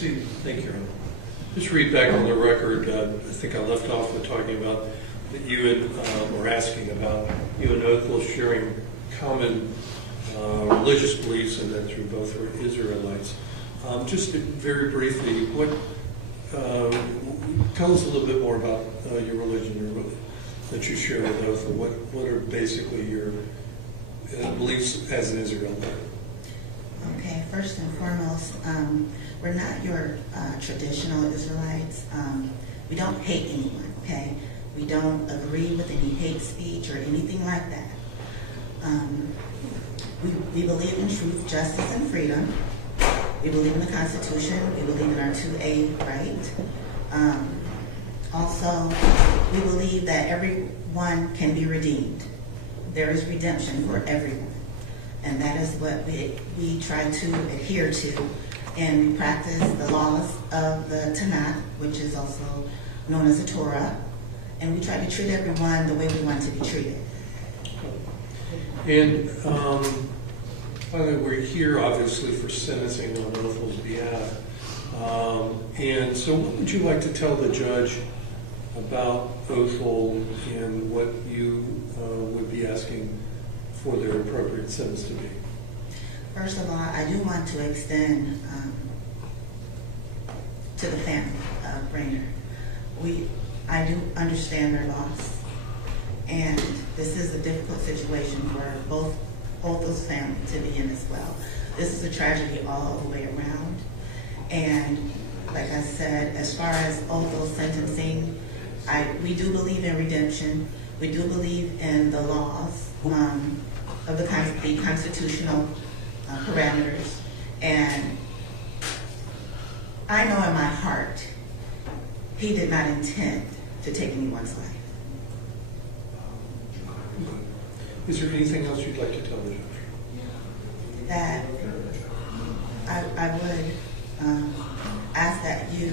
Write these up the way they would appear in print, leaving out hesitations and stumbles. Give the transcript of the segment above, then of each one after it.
proceed. Thank you. Just read back on the record. I think I left off with talking about that you and were asking about you and Othel sharing common religious beliefs, and that through both are Israelites. Just very briefly, tell us a little bit more about your religion that you share with Othel. What are basically your beliefs as an Israelite? Okay, first and foremost, we're not your traditional Israelites. We don't hate anyone, okay? We don't agree with any hate speech or anything like that. We believe in truth, justice, and freedom. We believe in the Constitution. We believe in our 2A right. Also, we believe that everyone can be redeemed. There is redemption for everyone. And that is what we try to adhere to. And we practice the laws of the Tanakh, which is also known as the Torah. And we try to treat everyone the way we want to be treated. And finally, we're here, obviously, for sentencing on Othel's behalf. And so what would you like to tell the judge about Othel and what you would be asking for their appropriate sentence to be? First of all, I do want to extend to the family of Rainer. I do understand their loss, and this is a difficult situation for both Othel's family to be in as well. This is a tragedy all the way around, and like I said, as far as Othel's sentencing, we do believe in redemption. We do believe in the laws of the constitutional parameters, and I know in my heart he did not intend to take anyone's life. Is there anything else you'd like to tell the judge? That I would ask that you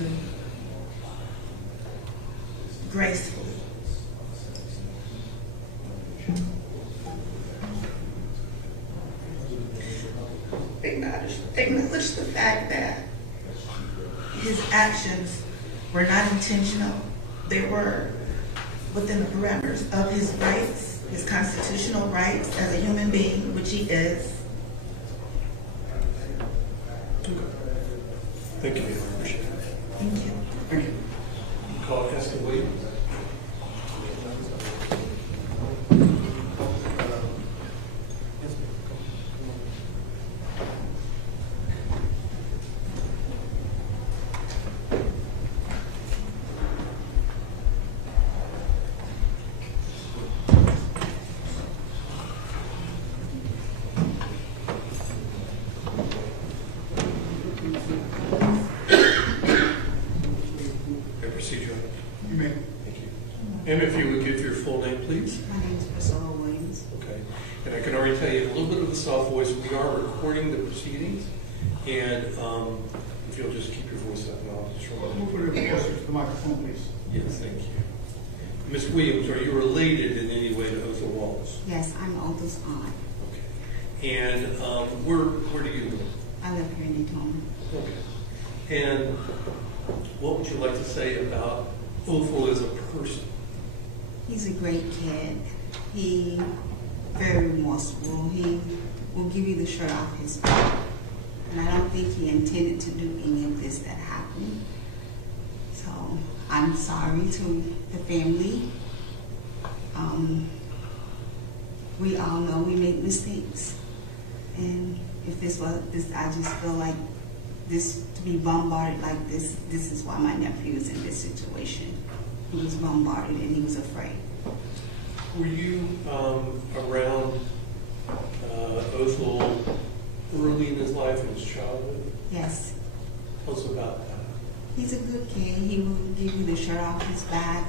gracefully acknowledge the fact that his actions were not intentional. They were within the parameters of his rights, his constitutional rights as a human being, which he is. Thank you. I appreciate it. Thank you. Thank you. Call Esther Williams. And if you would give your full name, please. My name is Priscilla Williams. Okay. And I can already tell you a little bit of a soft voice. We are recording the proceedings. And if you'll just keep your voice up, and I'll just Move a little closer to the microphone, please. Yes, thank you. Ms. Williams, are you related in any way to Othel Wallace? Yes, I'm Othel's aunt. Okay. And where do you live? I live here in Daytona. Okay. And what would you like to say about Othel as a person? He's a great kid. He very remorseful. He will give you the shirt off his back. And I don't think he intended to do any of this that happened. So I'm sorry to the family. We all know we make mistakes. And if this was this, I just feel like this, to be bombarded like this is why my nephew is in this situation. He was bombarded and he was afraid. Were you around Othel early in his life, in his childhood? Yes. Tell us about that. He's a good kid. He would give you the shirt off his back.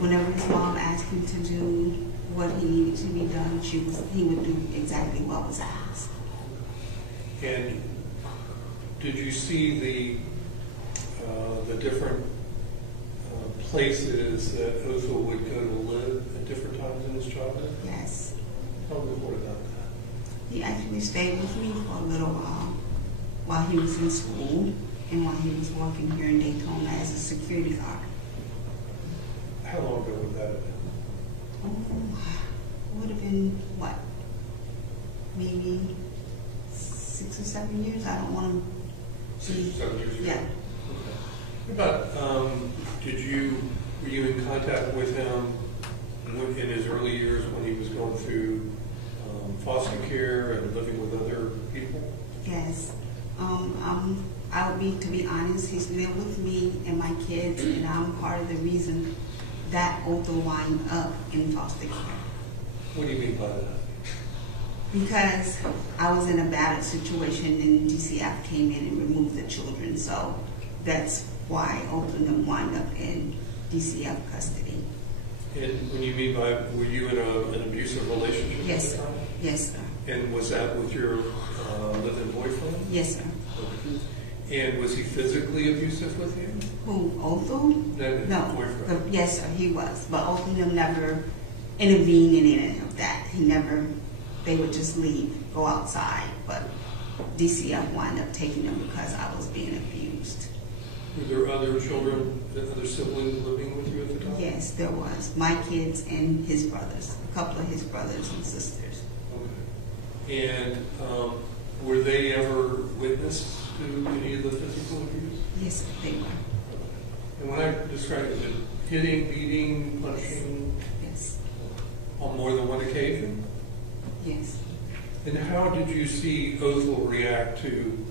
Whenever his mom asked him to do what he needed to be done, he would do exactly what was asked. And did you see the different places that Othel would go to live at different times in his childhood? Yes. Tell me more about that. He actually stayed with me for a little while he was in school. and while he was working here in Daytona as a security guard. How long ago would that have been? Would have been, what, maybe 6 or 7 years? I don't want to... 6 or 7 years ago? Yeah. Okay. What about, were you in contact with him in his early years when he was going through foster care and living with other people? Yes. To be honest, he's lived with me and my kids, and I'm part of the reason that Othel wound up in foster care. What do you mean by that? Because I was in a battered situation and DCF came in and removed the children, so that's why Othel wound up in DCF custody. And when you mean by, were you in an abusive relationship Yes, at the sir. time? Yes, sir. And was that with your live-in boyfriend? Yes, sir. Okay. And was he physically abusive with you? Who, Othel? No, boyfriend. Yes, sir, he was. But Othel never intervened in any of that. He never, they would just leave, go outside. But DCF wound up taking them because I was being abused. Were there other children, other siblings living with you at the time? Yes, there was. My kids and his brothers, a couple of his brothers and sisters. Okay. And were they ever witness to any of the physical abuse? Yes, they were. And when I described it, hitting, beating, punching, Yes. on more than one occasion? Yes. And how did you see Othel react to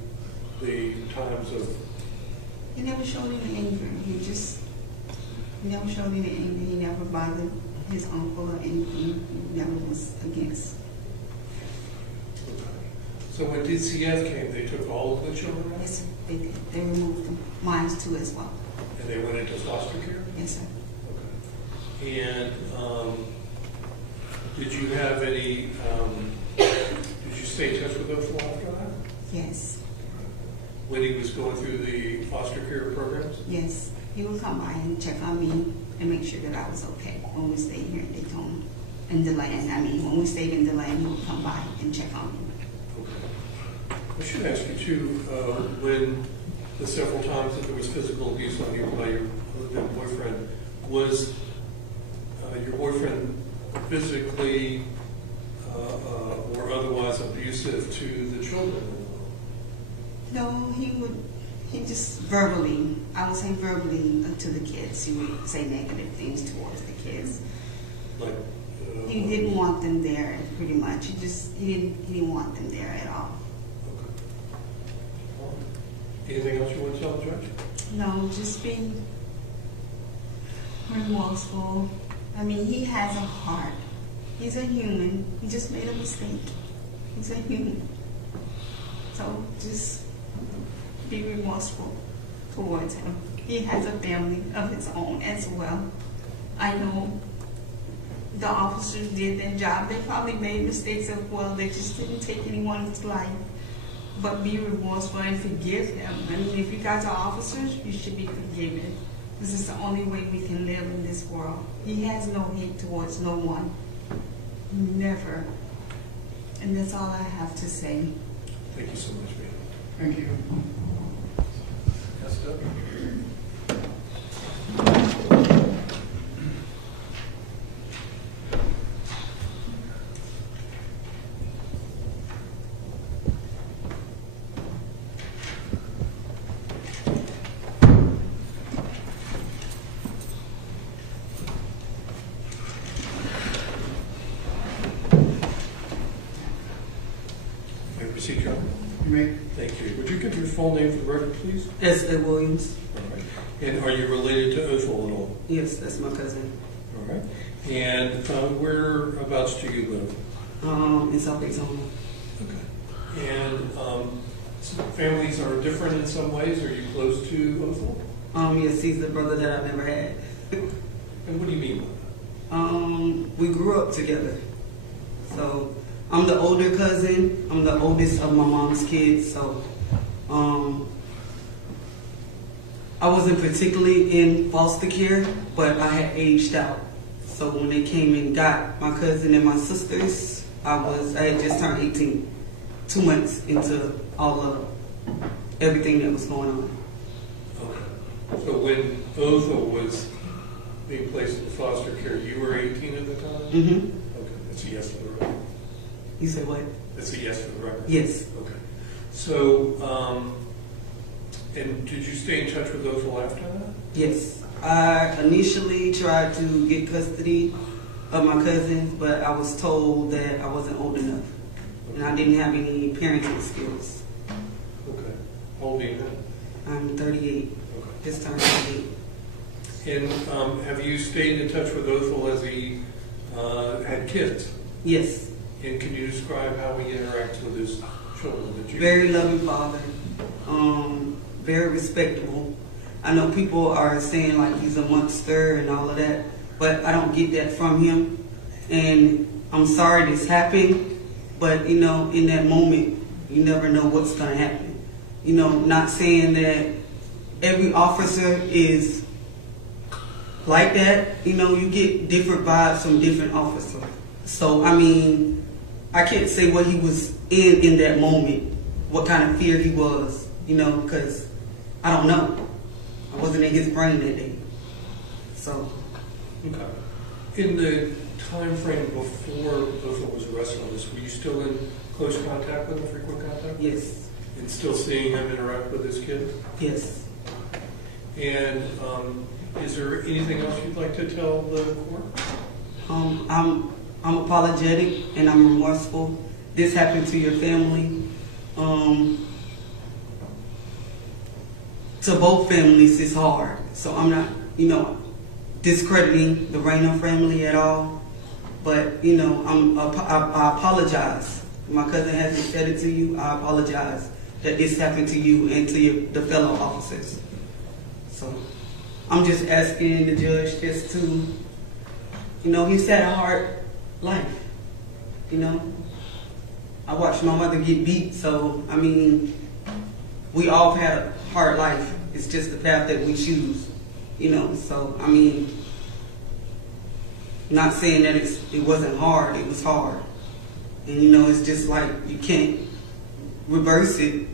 the times of... He never showed any anger. He never showed any anger. He never bothered his uncle or anything. He never was against. So when DCF came, they took all of the children out? Yes, sir. They did. They removed them. Mine too as well. And they went into foster care? Yes, sir. Okay. And did you have any, did you stay in touch with Othel after that? Yes. When he was going through the foster care programs? Yes. He would come by and check on me and make sure that I was okay when we stayed here in Daytona. In DeLand. I mean, when we stayed in DeLand, he would come by and check on me. Okay. I should ask you too, when the several times that there was physical abuse on you by your live-in boyfriend, was your boyfriend physically or otherwise abusive to the children? No, he just verbally, I would say verbally to the kids. He would say negative things towards the kids. Like He didn't want them there, pretty much. He didn't want them there at all. Okay. Well, anything else you want to tell the judge? No, just being remorseful. I mean, he has a heart. He's a human. He just made a mistake. He's a human. So just be remorseful towards him. He has a family of his own as well. I know the officers did their job. They probably made mistakes as well. They just didn't take anyone's life. But be remorseful and forgive him. I mean, if you guys are officers, you should be forgiven. This is the only way we can live in this world. He has no hate towards no one. Never. And that's all I have to say. Thank you so much, ma'am. Thank you. Yes, Doug? May I proceed, Your Honor? You may. Thank you. Would you give your full name for the record, please? S.A. Williams. All right. And are you related to Othel at all? Yes, that's my cousin. All right. And whereabouts do you live? In South Daytona. Okay. And families are different in some ways. Are you close to Othel? Yes, he's the brother that I never had. And what do you mean by that? We grew up together. So I'm the older cousin. I'm the oldest of my mom's kids. So I wasn't particularly in foster care, but I had aged out. So when they came and got my cousin and my sisters, I had just turned 18, 2 months into all of everything that was going on. So when Othel was being placed in foster care, you were 18 at the time? Mm-hmm. Okay, that's a yes for the record. You said what? That's a yes for the record? Yes. Okay. So, and did you stay in touch with Othel after that? Yes. I initially tried to get custody of my cousins, but I was told that I wasn't old enough. And I didn't have any parenting skills. Okay. How old are you now? I'm 38. Okay. Just turned 38. And have you stayed in touch with Othel as he had kids? Yes. And can you describe how he interacts with his children? Very loving father. Very respectable. I know people are saying like he's a monster and all of that, but I don't get that from him. And I'm sorry this happened, but you know, in that moment, you never know what's going to happen. You know, not saying that every officer is like that. You know, you get different vibes from different officers. So, I mean, I can't say what he was in that moment, what kind of fear he was, you know, because I don't know. I wasn't in his brain that day. So. Okay. In the time frame before Othel was arrested on this, were you still in close contact with him, frequent contact? Yes. And still seeing him interact with his kids? Yes. And is there anything else you'd like to tell the court? I'm apologetic and I'm remorseful. This happened to your family. To both families, it's hard. So I'm not, you know, discrediting the Rayner family at all. But, you know, I apologize. My cousin hasn't said it to you. I apologize that this happened to you and to the fellow officers. So I'm just asking the judge just to, you know, he's had a hard life. You know, I watched my mother get beat. So, I mean, we all had a hard life. It's just the path that we choose, you know. So, I mean, not saying that it wasn't hard. It was hard. And, you know, it's just like you can't reverse it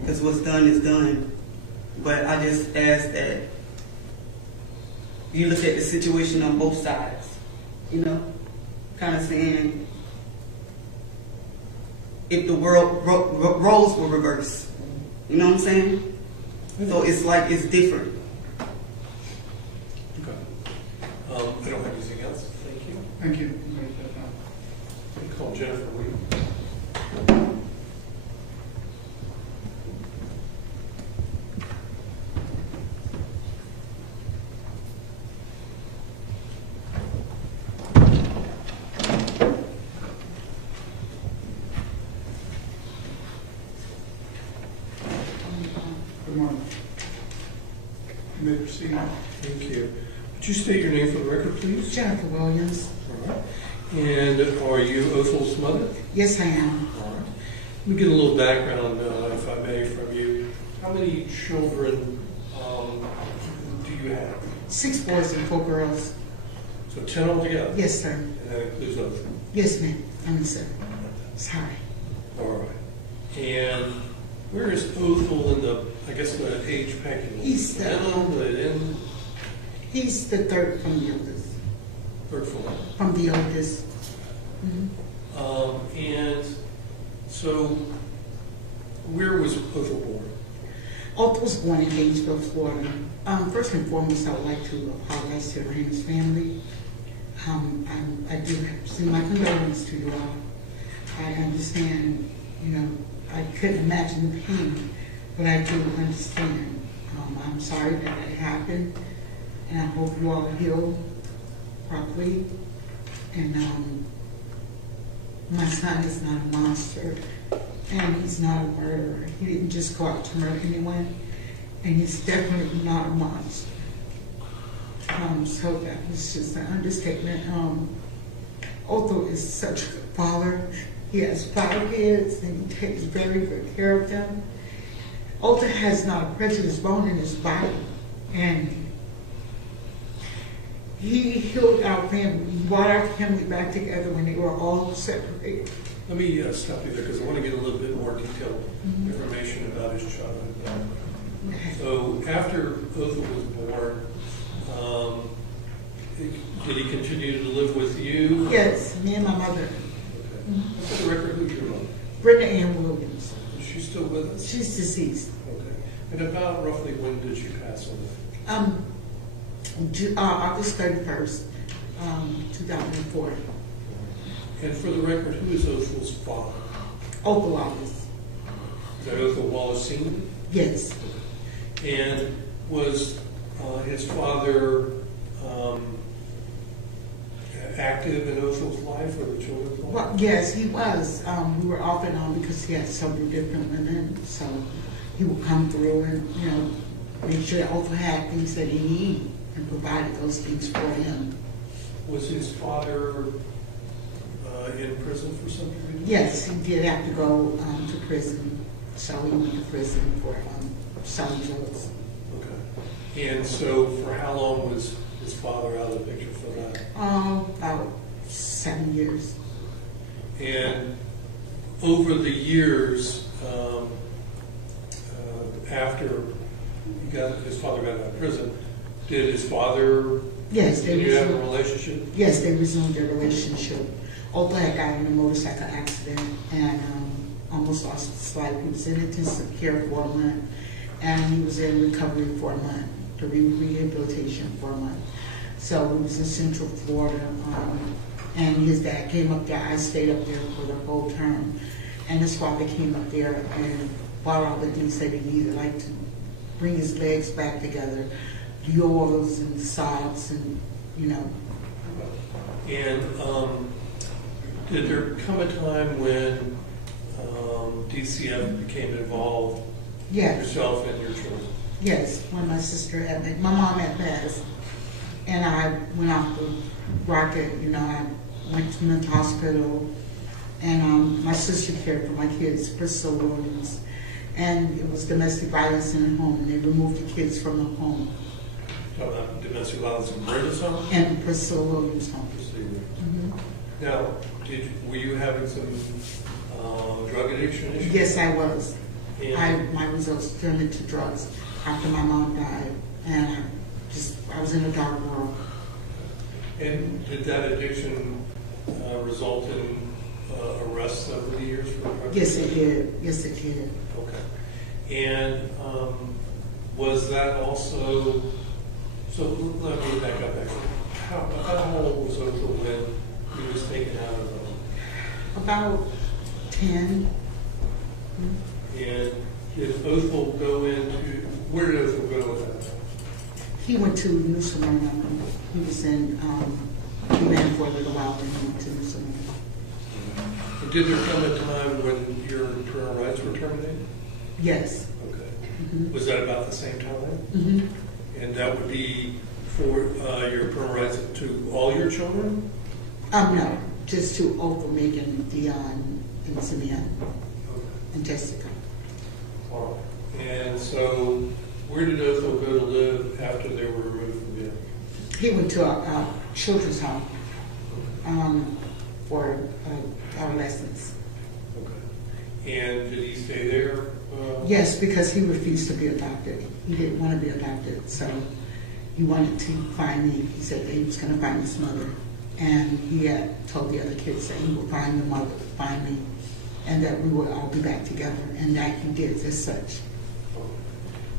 because what's done is done. But I just ask that you look at the situation on both sides, you know, kind of saying if the roles were reversed, you know what I'm saying? So it's like it's different. Okay. I don't have anything else. Thank you. Thank you. You call Jennifer, will you? Good morning. You may proceed. Thank you. Would you state your name for the record, please? Jennifer Williams. All right. And are you Othel's mother? Yes, I am. All right. Let me get a little background, if I may, from you. How many children do you have? 6 boys and 4 girls. So 10 altogether? Yes, sir. And that includes Othel? Yes, ma'am. Sir. Sorry. All right. And where is Othel in the, I guess, the age pecking? He's the- middle, the end, He's the third from the oldest. third, fourth? From the oldest. Mhm. And so, where was Othel born? Othel was born in Gainesville, Florida. First and foremost, I would like to apologize to Raina's family. I do have to send my condolences to you all. I understand, you know, I couldn't imagine the pain, but I do understand. I'm sorry that it happened, and I hope you all heal properly. And my son is not a monster, and he's not a murderer. He didn't just go out to murder anyone, and he's definitely not a monster. So that was just an understatement. Othel is such a good father. He has 5 kids, and he takes very good care of them. Othel has not a prejudiced bone in his body, and he healed our family. He brought our family back together when they were all separated. Let me stop you there because I want to get a little bit more detailed information about his childhood. So after Othel was born, did he continue to live with you? Yes, me and my mother, Okay. For the record, who's your mother? Brenda Ann Williams. Is she still with us? She's deceased. Okay. And about roughly when did she pass away? August 31st, 2004. And for the record, who is Othel's father? Opal August. Is that Othel Wallace Sr.? Yes. And was his father active in Othel's life or the children's life? Well, yes, he was. We were off and on because he had several different women. So he would come through and, make sure that Othel had things that he needed and provided those things for him. Was his father in prison for some reason? Yes, he did have to go to prison. So he went to prison for selling drugs. Okay. And so for how long was his father out of the picture for that? About 7 years. And over the years, after his father got out of prison, did his father Yes, they continue to have a resumed. relationship? Yes, they resumed their relationship. Opal had gotten in a motorcycle accident and almost lost his life. He was in intensive care for a month, and he was in recovery for a month, to rehabilitation for a month. So he was in Central Florida, and his dad came up there. I stayed up there for the whole term, and his father came up there and bought all the things that he needed, like to bring his legs back together, the oils and salts, and And did there come a time when DCF became involved, yes. yourself and your children? Yes, when my sister had, my mom had passed, and I went off the rocket, I went to mental hospital, and my sister cared for my kids, Priscilla Williams, and it was domestic violence in the home, and they removed the kids from the home, Talking about domestic violence in Brenda's home? and Priscilla Williams' home. Now, were you having some drug addiction issues? Yes, I was. And My results turned into drugs after my mom died, and I was in a dark world. And did that addiction result in arrests over the years for drug Yes, it addiction? did. Yes, it did. Okay. And was that also, so let me back up actually. How old was Othel when he was taken out of the home? About 10. And did Othel go into, where did Othel go with that? He went to New Smyrna. He was in, he ran for a little while and he went to New Smyrna. And did there come a time when your parental rights were terminated? Yes. Okay. Mhm. Was that about the same time? Mm-hmm. And that would be for your parental rights to all your children? No, just to Oprah, Megan, Dion, and Simeon, Okay. and Jessica. All right. And so where did Othel go to live after they were removed from the He went to a children's home for adolescents. Okay. And did he stay there? Yes, because he refused to be adopted. He didn't want to be adopted, so he wanted to find me. He said that he was going to find his mother. And he had told the other kids that he would find the mother, find me, and that we would all be back together, and that he did as such.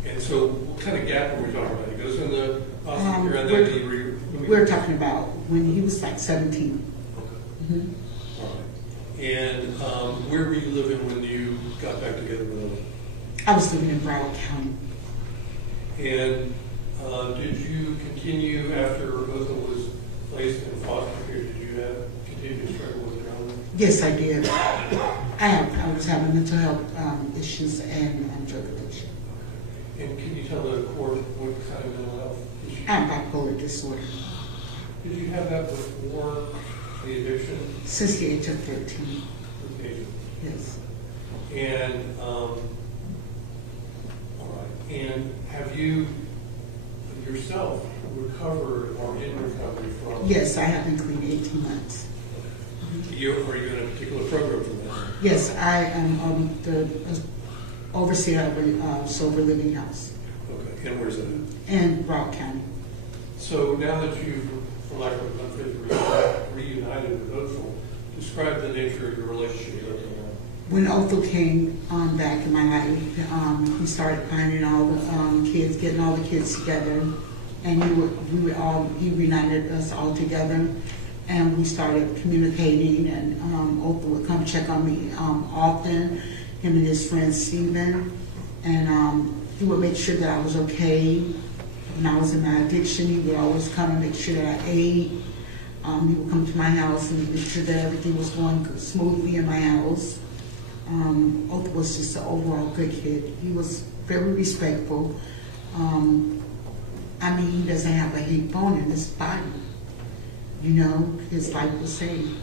And so what kind of gap are we talking about? He goes in the foster care and we're- then he We're talking about when he was like 17. Okay. Mm-hmm. All right. And where were you living when you got back together with him? I was living in Broward County. And did you continue after Othel was placed in foster care? Did you continue to struggle with your own? Yes, I did. I was having mental health issues and drug addiction. And can you tell the court what kind of mental health issues? I have bipolar disorder Did you have that before the addiction? since the age of 13. With the age of- Yes. And all right. And have you yourself recovered or in recovery from? Yes, I have been clean 18 months. Are you in a particular program for that? Yes, I am on the overseer of a sober living house Okay, and where's that? in Broad County. So now that you've, for lack of a better phrase, reunited with Oathful, describe the nature of your relationship with Oathful. When Othel came back in my life, he started finding all the kids, getting all the kids together, and he reunited us all together, and we started communicating. And Othel would come check on me often, him and his friend Stephen, and he would make sure that I was okay. When I was in my addiction, he would always come and make sure that I ate. He would come to my house and make sure that everything was going smoothly in my house. Othel was just an overall good kid. He was very respectful. I mean, he doesn't have a hate bone in his body. You know, his life was saved.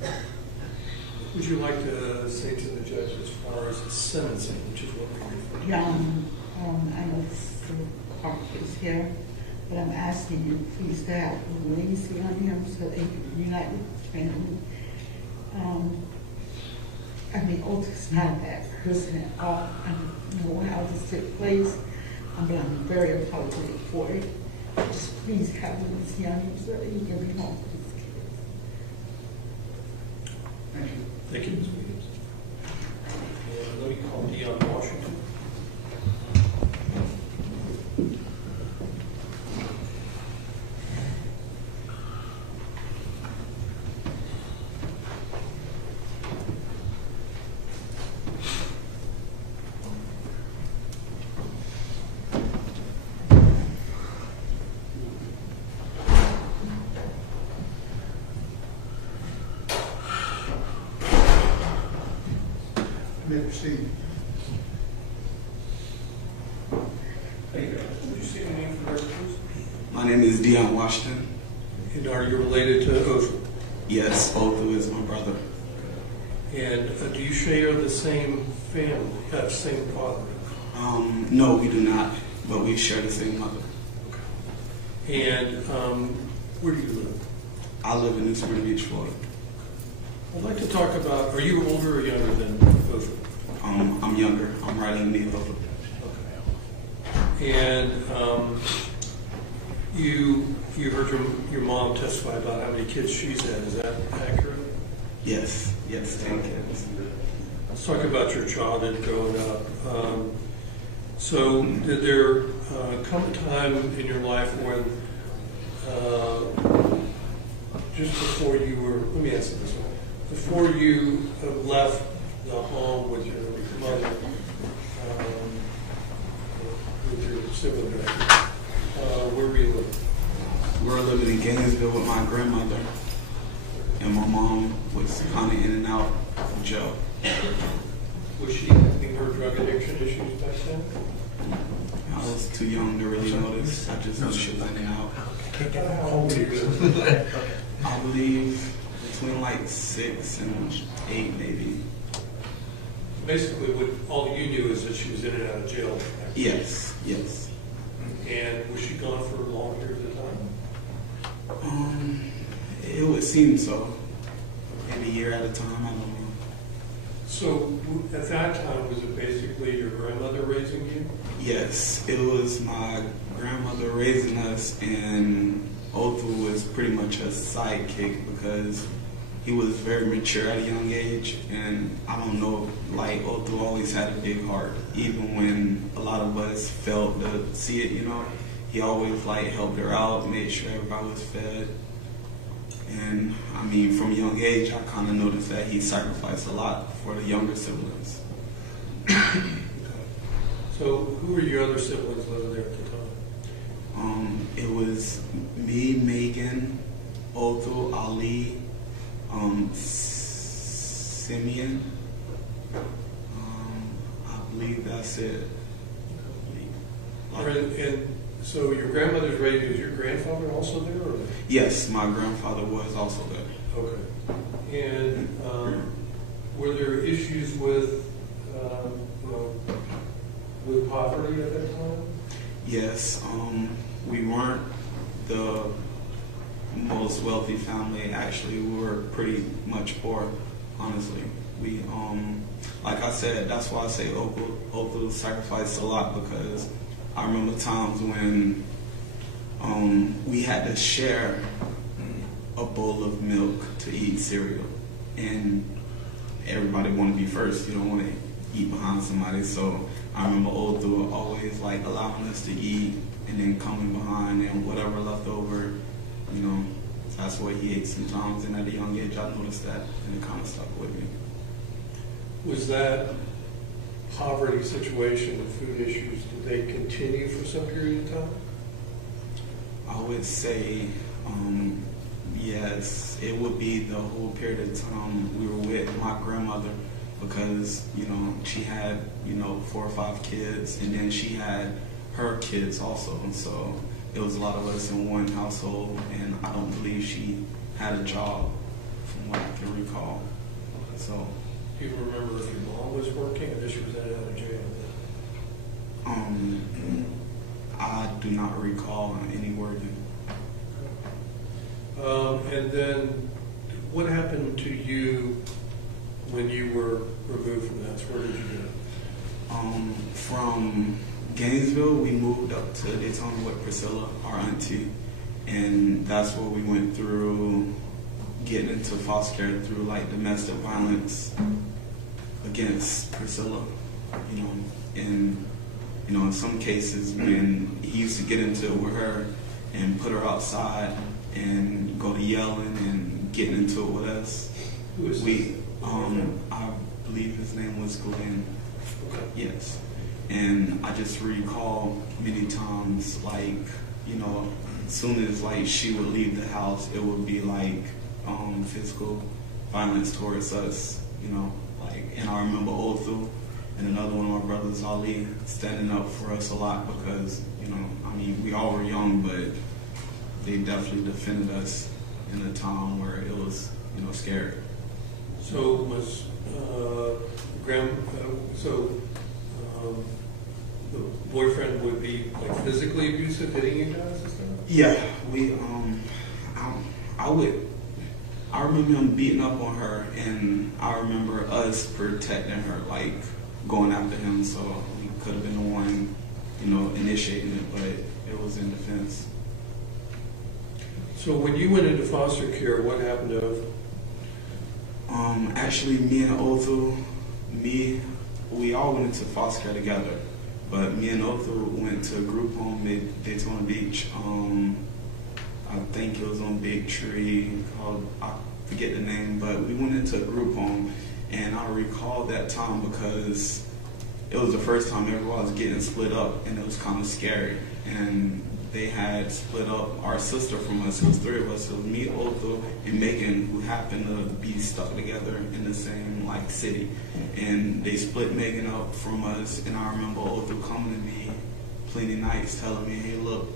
What would you like to say to the judge as far as sentencing, which is what we're here for? Yeah, I know the court is here, but I'm asking you, please, to have leniency on him so they can unite with his family. I mean, Othel's not a bad person at all. I don't know how this took place, but I'm very apologetic for it. Just please have leniency on him so that he can be home with his kids. Thank you. Thank you, Ms. Williams. And let me call Dion Washington. You may proceed. Would you say your name for the record, please? My name is Dion Washington. And are you related to Othel? Yes, Othel is my brother. And do you share the same family, same father? No, we do not, but we share the same mother. And where do you live? I live in New Smyrna Beach, Florida. I'd like to talk about, are you older or younger than Othel? I'm younger. I'm right underneath Othel. Okay. And you heard your mom testify about how many kids she's had. Is that accurate? Yes, 10 kids. Let's talk about your childhood growing up. So did there come a time in your life when, just before you were, let me answer this one, before you left the home with your mother, with your sibling, where were you living? We were living in Gainesville with my grandmother, and my mom was kind of in and out of jail. Was she having her drug addiction issues back then? I was too young to really notice. I just knew she was in and out. How old were you? I believe between like 6 and 8 maybe. Basically, all you knew is that she was in and out of jail. Back then. Yes. And was she gone for long periods of time? It would seem so. Maybe a year at a time, I don't know. So at that time, was it basically your grandmother raising you? Yes, it was my grandmother raising us, and Othel was pretty much a sidekick because he was very mature at a young age, and I don't know, like Othel always had a big heart, even when a lot of us failed to see it, you know. He always like helped her out, made sure everybody was fed. And I mean, from a young age, I kind of noticed that he sacrificed a lot for the younger siblings. So who were your other siblings living there at the time? It was me, Megan, Othel, Ali, Simeon. I believe that's it. And so your grandmother's raising, was your grandfather also there? Or? Yes, my grandfather was also there. Okay. And were there issues with with poverty at that time? Yes, we weren't the most wealthy family. Actually, we were pretty much poor, honestly. We, like I said, that's why I say Othel sacrificed a lot, because I remember times when we had to share a bowl of milk to eat cereal, and everybody want to be first. You don't want to eat behind somebody. So I remember Othel always like allowing us to eat, and then coming behind, and whatever left over, you know, that's what he ate sometimes. And at a young age, I noticed that, and it kind of stuck with me. Was that poverty situation, the food issues, did they continue for some period of time? I would say yes, it would be the whole period of time we were with my grandmother, because, you know, she had, you know, 4 or 5 kids, and then she had her kids also, and so it was a lot of us in one household, and I don't believe she had a job from what I can recall. So Do you remember if your mom was working, or she was out of jail? I do not recall any working. And then what happened to you when you were removed from that? Where did you go? From Gainesville, we moved up to Daytona with Priscilla, our auntie, and that's where we went through getting into foster care through like domestic violence against Priscilla, you know, and you know, in some cases when he used to get into it with her and put her outside and go to yelling and getting into it with us. Who was I believe his name was Glenn. Okay. Yes. And I just recall many times, like, you know, as soon as like she would leave the house, it would be like physical violence towards us, you know, like, and I remember Othel and another one of my brothers, Ali, standing up for us a lot, because, you know, I mean, we all were young, but they definitely defended us in a time where it was, you know, scary. So was the boyfriend would be like physically abusive, hitting you guys and stuff? Yeah, we I remember him beating up on her, and I remember us protecting her, like going after him, so we could have been the one, you know, initiating it, but it was in defense. So when you went into foster care, what happened to Othel? Actually, me and Othel, we all went into foster care together, but me and Othel went to a group home in Daytona Beach. I think it was on Big Tree, called, I forget the name, but we went into a group home, and I recall that time because it was the first time everyone was getting split up, and it was kind of scary. And they had split up our sister from us. It was 3 of us. It was me, Othel, and Megan, who happened to be stuck together in the same like city. And they split Megan up from us, and I remember Othel coming to me plenty nights telling me, hey, look,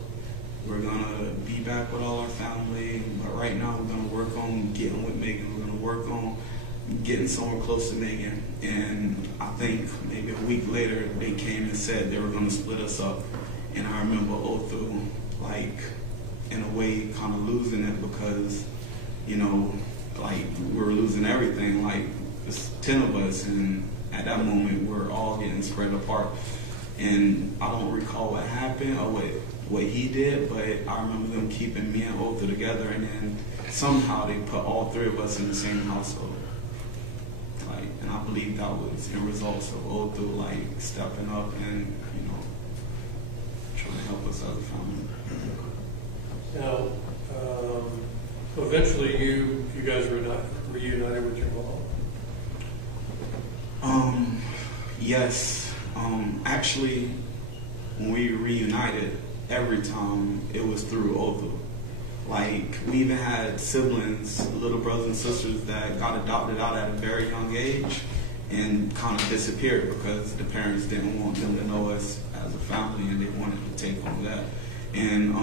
we're gonna be back with all our family, but right now we're gonna work on getting with Megan. We're gonna work on getting somewhere close to Megan. And I think maybe a week later they came and said they were gonna split us up. And I remember Othel, like, in a way, kind of losing it, because, you know, like, we were losing everything. Like, there's 10 of us, and at that moment, we're all getting spread apart. And I don't recall what happened or what he did, but I remember them keeping me and Othel together, and then somehow they put all 3 of us in the same household. Like, and I believe that was in results of Othel, like, stepping up and, you know, trying to help us as a family. Now, eventually you guys were not reunited with your mom? Yes. Actually, when we reunited, every time it was through Othel. Like, we even had siblings, little brothers and sisters that got adopted out at a very young age and kind of disappeared because the parents didn't want them to know us as a family, and they wanted to take on that. And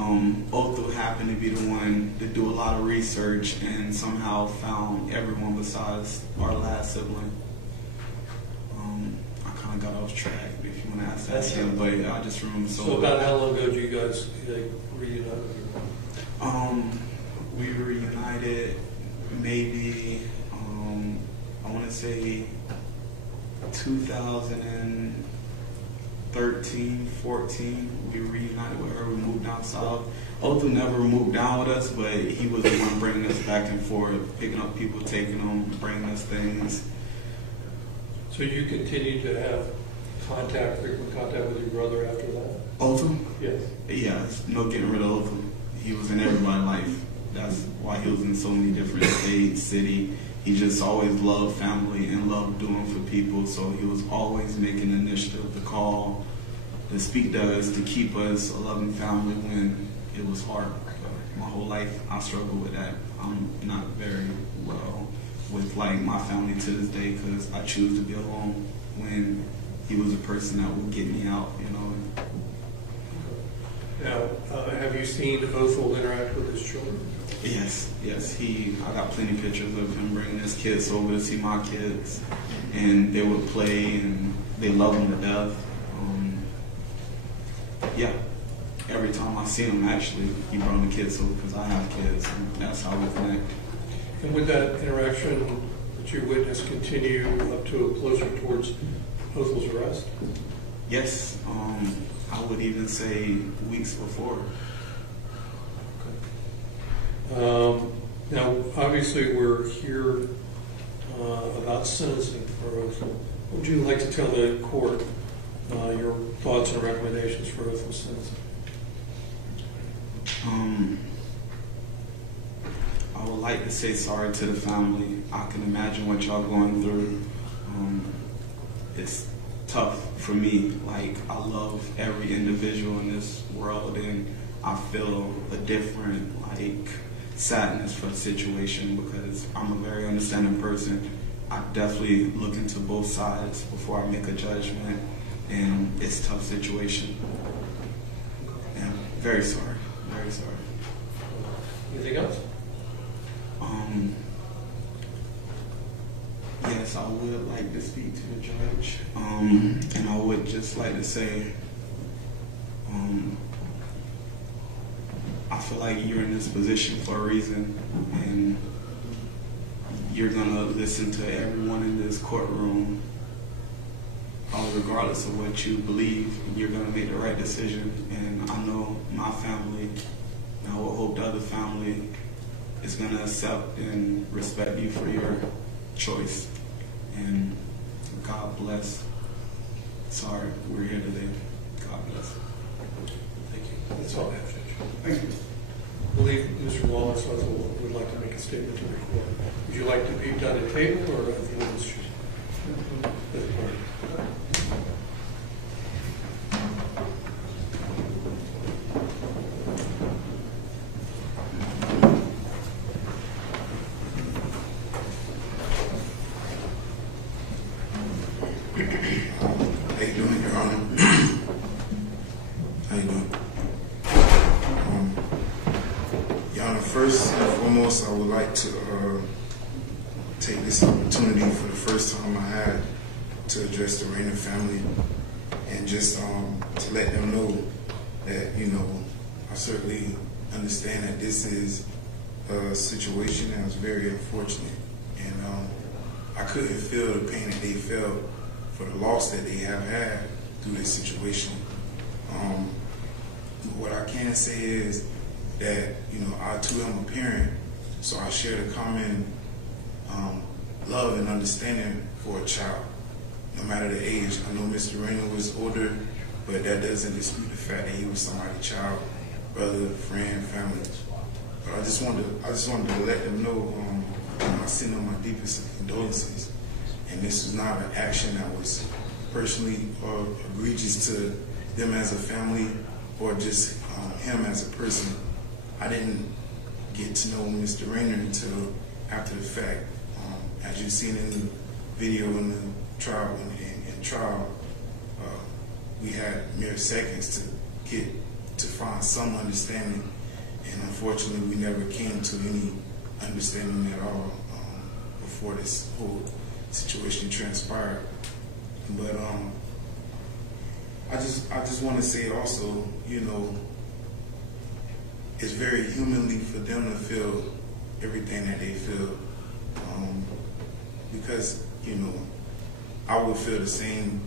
Othel happened to be the one to do a lot of research and somehow found everyone besides our last sibling. I kind of got off track if you want to ask that again, but I just remember so. So about how long ago did you guys reunite? We reunited maybe I want to to say 2013, 14, we reunited with her. We moved down south. Otho never moved down with us, but he was the one bringing us back and forth, picking up people, taking them, bringing us things. So you continued to have frequent contact with your brother after that? Otho? Yes. Yeah, no getting rid of Otho. He was in everybody's life. That's why he was in so many different states, city. He just always loved family and loved doing for people, so he was always making the initiative to call, to speak to us, to keep us a loving family when it was hard. My whole life, I struggled with that. I'm not very well with like my family to this day because I choose to be alone when he was a person that would get me out, you know. Now, have you seen Othel interact with his children? Yes. I got plenty of pictures of him bringing his kids over to see my kids, and they would play, and they love him to death. Yeah, every time I see him, actually, he brought the kids over because I have kids, and that's how we connect. And would that interaction that you witnessed continue up to closer towards Othel's arrest? Yes, I would even say weeks before. Now, obviously, we're here about sentencing for Othel. Would you like to tell the court your thoughts and recommendations for Othel's sentencing? I would like to say sorry to the family. I can imagine what y'all going through. It's tough for me. Like, I love every individual in this world, and I feel a different, like, sadness for the situation because I'm a very understanding person. I definitely look into both sides before I make a judgment, and it's a tough situation. And very sorry, very sorry. Anything else? Yes, I would like to speak to the judge, and I would just like to say, I feel like you're in this position for a reason, and you're gonna listen to everyone in this courtroom, regardless of what you believe. You're gonna make the right decision, and I know my family, and I will hope the other family is gonna accept and respect you for your choice. And God bless. Sorry, we're here today. God bless. Thank you. That's all I have, Judge. Thank you. I believe Mr. Wallace would like to make a statement to the court. Would you like to be done at table or at the end of the street? How you doing, Your Honor? How you doing? Your Honor, first and foremost, I would like to take this opportunity for the first time I had to address the Rayner family and just to let them know that, you know, I certainly understand that this is a situation that was very unfortunate, and I couldn't feel the pain that they felt for the loss that they have had through this situation. What I can say is that, you know, I too am a parent, so I share the common love and understanding for a child, no matter the age. I know Mr. Rayner was older, but that doesn't dispute the fact that he was somebody's child, brother, friend, family. But I just wanted to let them know, I send them my deepest condolences. And this was not an action that was personally egregious to them as a family or just him as a person. I didn't get to know Mr. Rayner until after the fact. As you've seen in the video in the trial, we had mere seconds to find some understanding, and unfortunately we never came to any understanding at all before this whole situation transpired. But I just want to say also, you know, it's very humanly for them to feel everything that they feel, because, you know, I would feel the same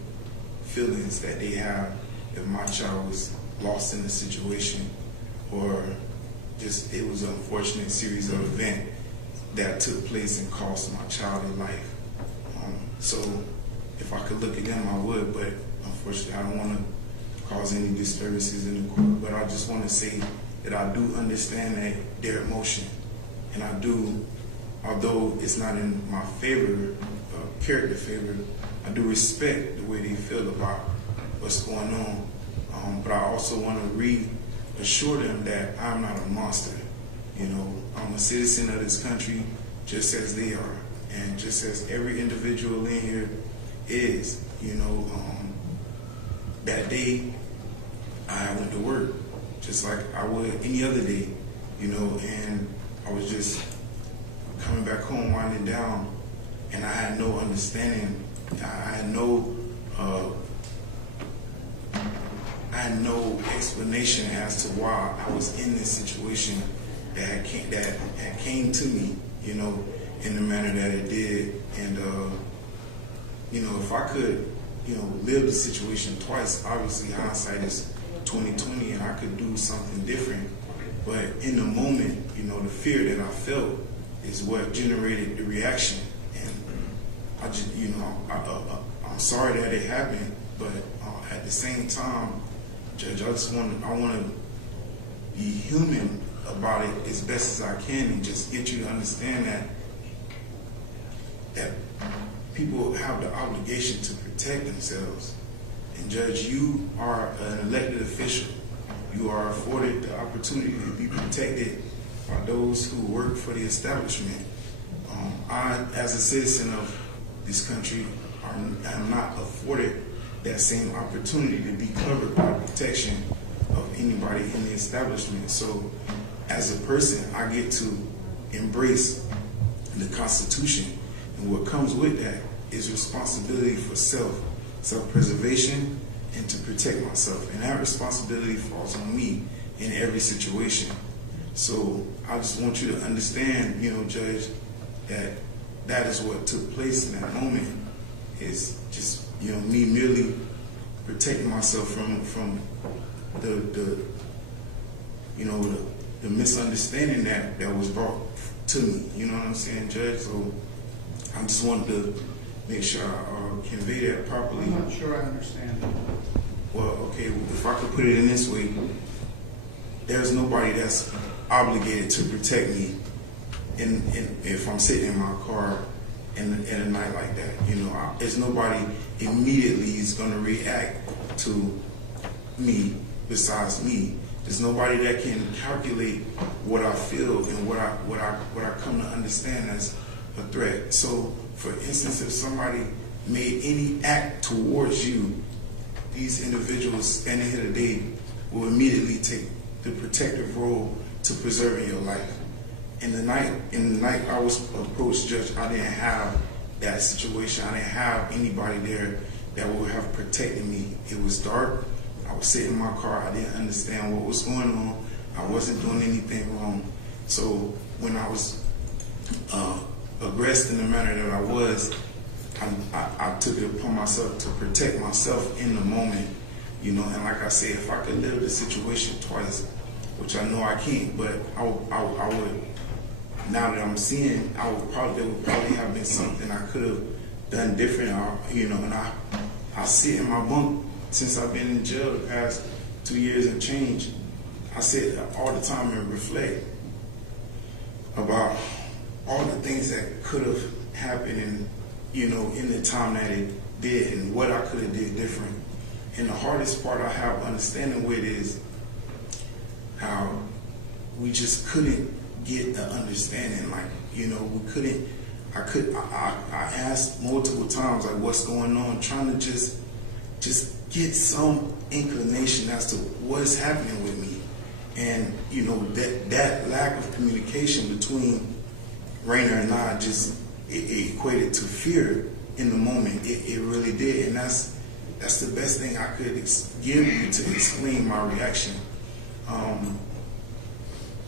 feelings that they have if my child was lost in a situation, or just it was an unfortunate series of events that took place and cost my child their life. So if I could look at them, I would, but unfortunately I don't want to cause any disturbances in the court. But I just want to say that I do understand that their emotion, and I do, although it's not in my favor, character favor, I do respect the way they feel about what's going on. But I also want to reassure them that I'm not a monster. You know, I'm a citizen of this country just as they are, and just as every individual in here is. You know, that day I went to work just like I would any other day, you know, and I was just coming back home, winding down, and I had no understanding. I had no explanation as to why I was in this situation that came to me, you know, in the manner that it did. And you know, if I could, you know, live the situation twice, obviously hindsight is 20/20, and I could do something different. But in the moment, you know, the fear that I felt is what generated the reaction. And I just, you know, I'm sorry that it happened, but at the same time, Judge, I want to be human about it as best as I can, and just get you to understand that people have the obligation to protect themselves. And Judge, you are an elected official. You are afforded the opportunity to be protected by those who work for the establishment. I, as a citizen of this country, am not afforded that same opportunity to be covered by protection of anybody in the establishment. So as a person, I get to embrace the Constitution, and what comes with that is responsibility for self-preservation and to protect myself. And that responsibility falls on me in every situation. So I just want you to understand, you know, Judge, that that is what took place in that moment. Is just, you know, me merely protecting myself from the you know, the misunderstanding that was brought to me. You know what I'm saying, Judge? So I just wanted to make sure I convey that properly. I'm not sure I understand. Well, okay, if I could put it in this way, there's nobody that's obligated to protect me if I'm sitting in my car in a night like that. You know, there's nobody immediately is going to react to me besides me. There's nobody that can calculate what I feel and what I come to understand as a threat. So, for instance, if somebody made any act towards you, these individuals standing here today will immediately take the protective role to preserving your life. In the night I was approached, Judge, I didn't have that situation. I didn't have anybody there that would have protected me. It was dark. I was sitting in my car. I didn't understand what was going on. I wasn't doing anything wrong. So when I was aggressed in the manner that I was, I took it upon myself to protect myself in the moment, you know. And like I said, if I could live the situation twice, which I know I can't, but I would. Now that I'm seeing, there would probably have been something I could have done different, you know. And I sit in my bunk since I've been in jail the past 2 years and change. I sit all the time and reflect about all the things that could have happened, and you know, in the time that it did, and what I could have did different. And the hardest part I have understanding with is how we just couldn't get an understanding. Like, you know, we couldn't. I asked multiple times, like, what's going on, trying to just get some inclination as to what is happening with me. And you know, that lack of communication between Rainer and I just it equated to fear in the moment. It really did, and that's the best thing I could give you to explain my reaction.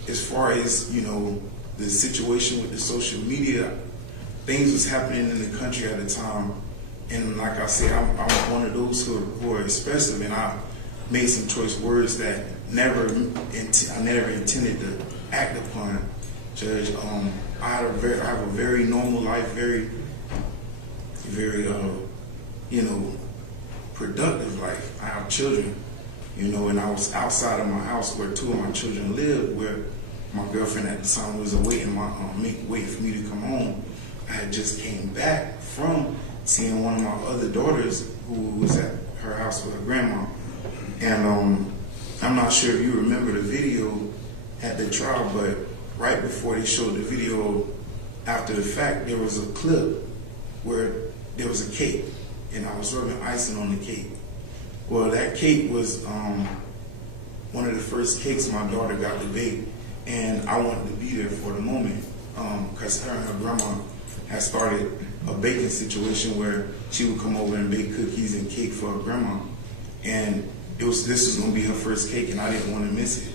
As far as, you know, the situation with the social media, things was happening in the country at the time. And like I said, I'm one of those who are expressive, and I made some choice words that I never intended to act upon, Judge. I have a very normal life, very productive life. I have children, and I was outside of my house where 2 of my children lived, where my girlfriend at the time was waiting for me to come home. I had just came back from seeing one of my other daughters who was at her house with her grandma. And I'm not sure if you remember the video at the trial, but right before they showed the video after the fact, there was a clip where there was a cake, and I was rubbing icing on the cake. Well, that cake was one of the first cakes my daughter got to bake, and I wanted to be there for the moment because her and her grandma had started a baking situation where she would come over and bake cookies and cake for her grandma, and this was going to be her first cake, and I didn't want to miss it.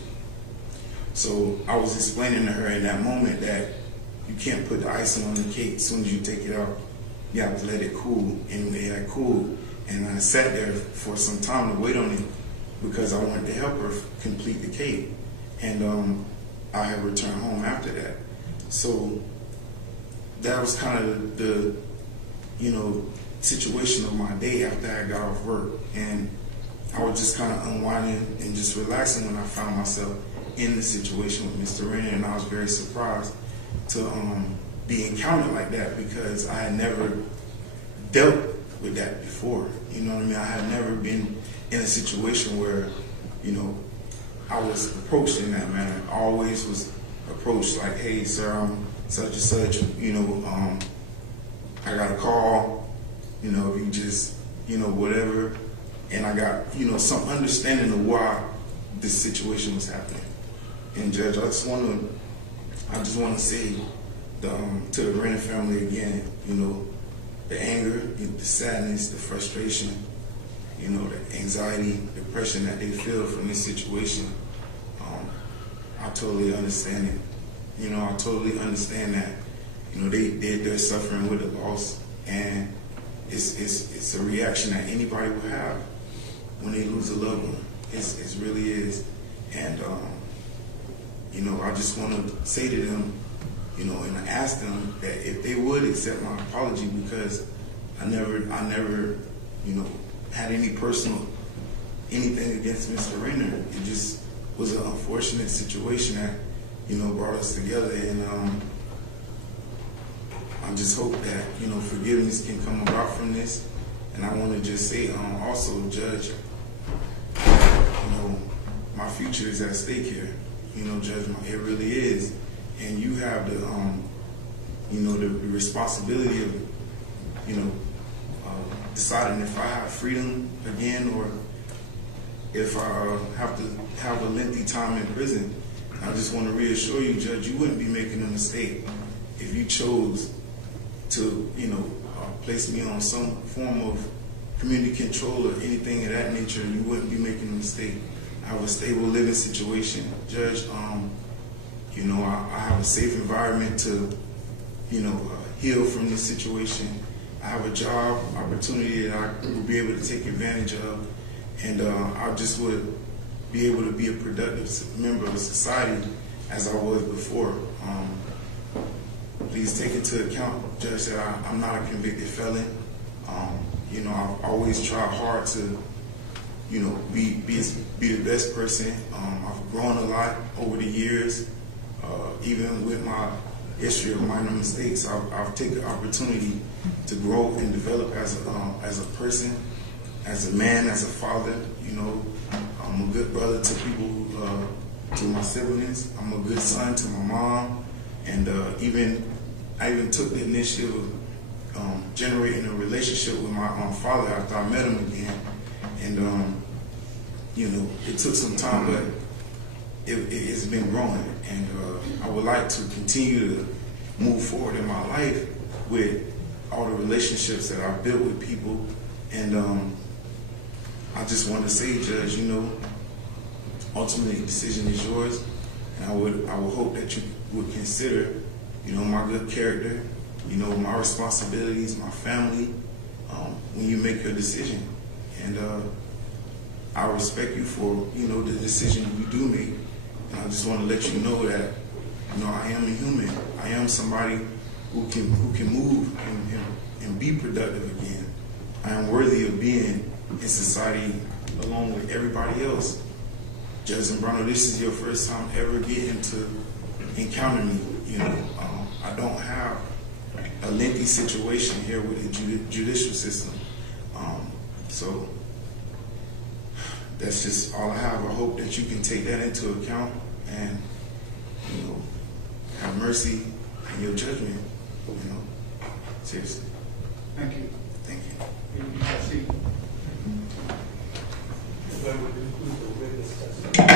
So I was explaining to her in that moment that you can't put the icing on the cake. As soon as you take it out, you have to let it cool, and it had cooled. And I sat there for some time to wait on it because I wanted to help her complete the cake. And I had returned home after that. So that was kind of the situation of my day after I got off work. And I was just kind of unwinding and just relaxing when I found myself in the situation with Mr. Renner, and I was very surprised to be encountered like that because I had never dealt with that before. You know what I mean? I had never been in a situation where, I was approached in that manner. I always was approached like, hey, sir, I'm such and such, I got a call, if you just, whatever. And I got, some understanding of why this situation was happening. And Judge, I just want to say to the Renner family again, the anger, the sadness, the frustration, the anxiety, depression that they feel from this situation. I totally understand it. I totally understand that. They're suffering with a loss, and it's a reaction that anybody will have when they lose a loved one. It really is. And I just want to say to them, and I ask them that if they would accept my apology, because I never, had any personal anything against Mr. Renner. It just was an unfortunate situation that, brought us together. And I just hope that, forgiveness can come about from this. And I want to just say, also, Judge, my future is at stake here. Judge, it really is. And you have the, the responsibility of, deciding if I have freedom again or if I have to have a lengthy time in prison. I just want to reassure you, Judge, you wouldn't be making a mistake if you chose to, place me on some form of community control or anything of that nature. You wouldn't be making a mistake. I have a stable living situation, Judge. I have a safe environment to, heal from this situation. I have a job opportunity that I will be able to take advantage of, and I just would be able to be a productive member of society as I was before. Please take into account, Judge, that I'm not a convicted felon. I've always tried hard to, be the best person. I've grown a lot over the years. Even with my history of minor mistakes, I've taken the opportunity to grow and develop as a person, as a man, as a father. I'm a good brother to people, to my siblings. I'm a good son to my mom, and I even took the initiative of generating a relationship with my father after I met him again. And it took some time, but it's been growing, and I would like to continue to move forward in my life with all the relationships that I've built with people. And I just want to say, Judge, ultimately the decision is yours, and I would hope that you would consider, my good character, you know, my responsibilities, my family, when you make your decision. And I respect you for, you know, the decision you do make. And I just want to let you know that, you know, I am a human. I am somebody who can move and be productive again. I am worthy of being in society along with everybody else. Judge Zambrano, this is your first time ever getting to encounter me. You know, I don't have a lengthy situation here with the judicial system. So that's just all I have. I hope that you can take that into account and, you know, have mercy in your judgment. You know, seriously. Thank you. Thank you. You can see. That would include the witness testimony.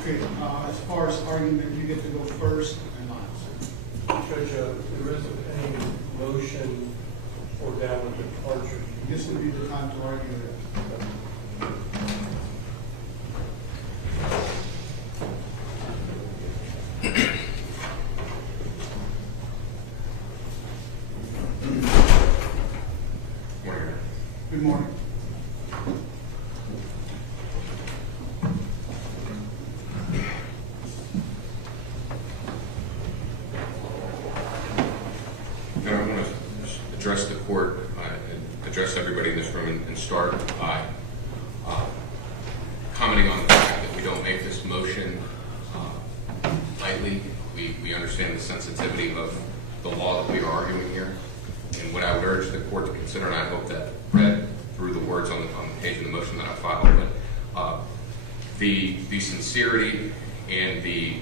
Okay, as far as argument, you get to go first and last. Judge, there is a pending motion for downward departure. This would be the time to argue that. Good morning. I want to address the court and address everybody in this room and start by commenting on the fact that we don't make this motion lightly. We understand the sensitivity of the law that we are arguing here. And what I would urge the court to consider, and I hope that read through the words on the page of the motion that I filed, but the sincerity and the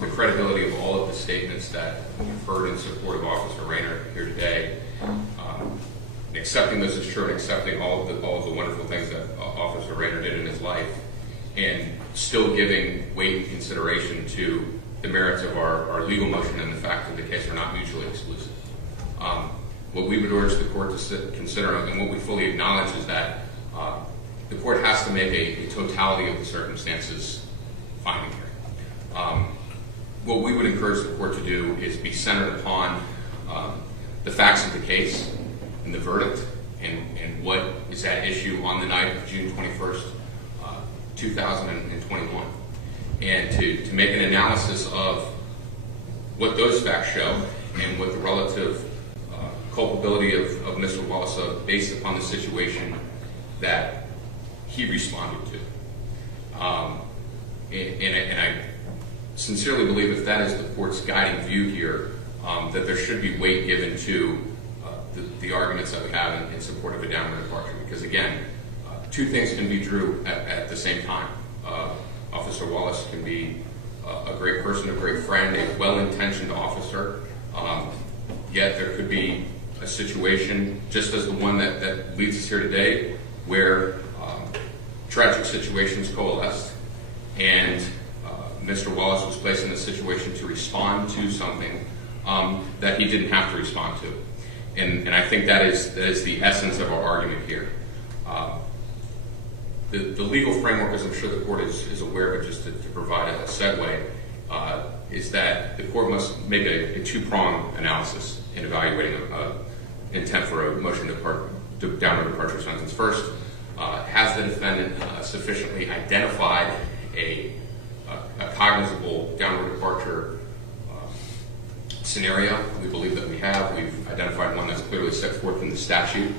credibility of all of the statements that we've heard in support of Officer Rayner here today, accepting those as true and accepting all of the wonderful things that Officer Rayner did in his life, and still giving weight and consideration to the merits of our legal motion and the fact that the case are not mutually exclusive. What we would urge the court to consider, and what we fully acknowledge, is that the court has to make a totality of the circumstances finding here. What we would encourage the court to do is be centered upon the facts of the case and the verdict and what is at issue on the night of June 21st, 2021. And to make an analysis of what those facts show and what the relative culpability of Mr. Walesa based upon the situation that he responded to. And I sincerely believe if that is the court's guiding view here, that there should be weight given to the arguments that we have in support of a downward departure. Because again, two things can be true at the same time. Officer Wallace can be a great person, a great friend, a well-intentioned officer, yet there could be a situation, just as the one that leads us here today, where tragic situations coalesced and Mr. Wallace was placed in a situation to respond to something that he didn't have to respond to. And I think that is the essence of our argument here. The legal framework, as I'm sure the court is aware, but just to provide a segue, is that the court must make a two-pronged analysis in evaluating intent for a motion to downward departure sentence. First, has the defendant sufficiently identified a cognizable downward departure scenario? We believe that we have. We've identified one that's clearly set forth in the statute.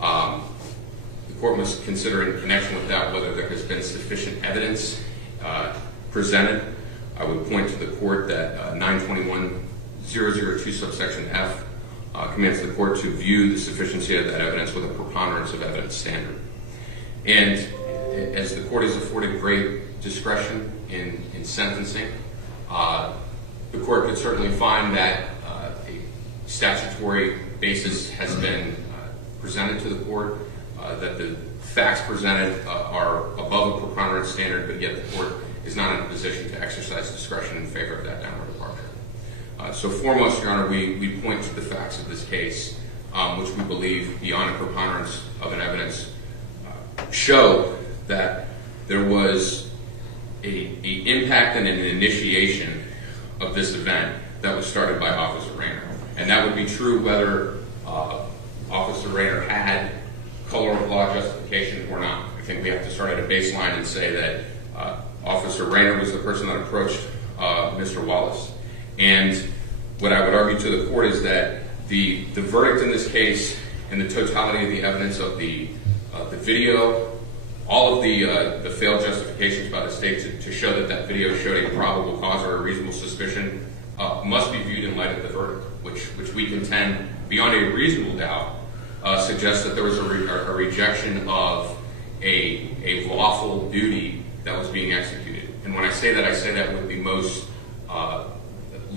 The court must consider in connection with that whether there has been sufficient evidence presented. I would point to the court that 921.002 subsection F commands the court to view the sufficiency of that evidence with a preponderance of evidence standard. And as the court has afforded great discretion in sentencing, the court could certainly find that a statutory basis has been presented to the court, that the facts presented are above a preponderance standard, but yet the court is not in a position to exercise discretion in favor of that downward departure. So foremost, Your Honor, we point to the facts of this case, which we believe, beyond a preponderance of an evidence, show that there was an impact and an initiation of this event that was started by Officer Rayner. And that would be true whether Officer Rayner had color of law justification or not. I think we have to start at a baseline and say that Officer Rayner was the person that approached Mr. Wallace. And what I would argue to the court is that the verdict in this case and the totality of the evidence of the video, all of the failed justifications by the state to show that that video showed a probable cause or a reasonable suspicion must be viewed in light of the verdict, which we contend, beyond a reasonable doubt, suggests that there was a rejection of a lawful duty that was being executed. And when I say that with the most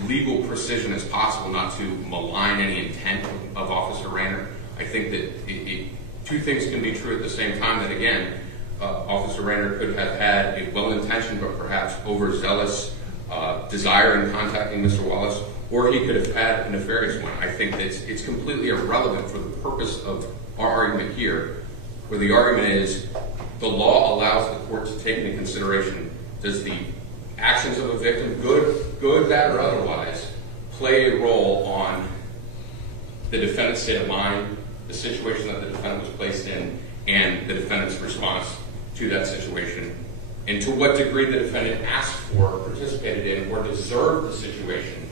legal precision as possible, not to malign any intent of Officer Rayner. I think that two things can be true at the same time. That again, Officer Rayner could have had a well-intentioned but perhaps overzealous desire in contacting Mr. Wallace, or he could have had a nefarious one. I think that it's completely irrelevant for the purpose of our argument here, where the argument is the law allows the court to take into consideration, does the actions of a victim, good, bad, or otherwise, play a role on the defendant's state of mind, the situation that the defendant was placed in, and the defendant's response to that situation, and to what degree the defendant asked for, participated in, or deserved the situation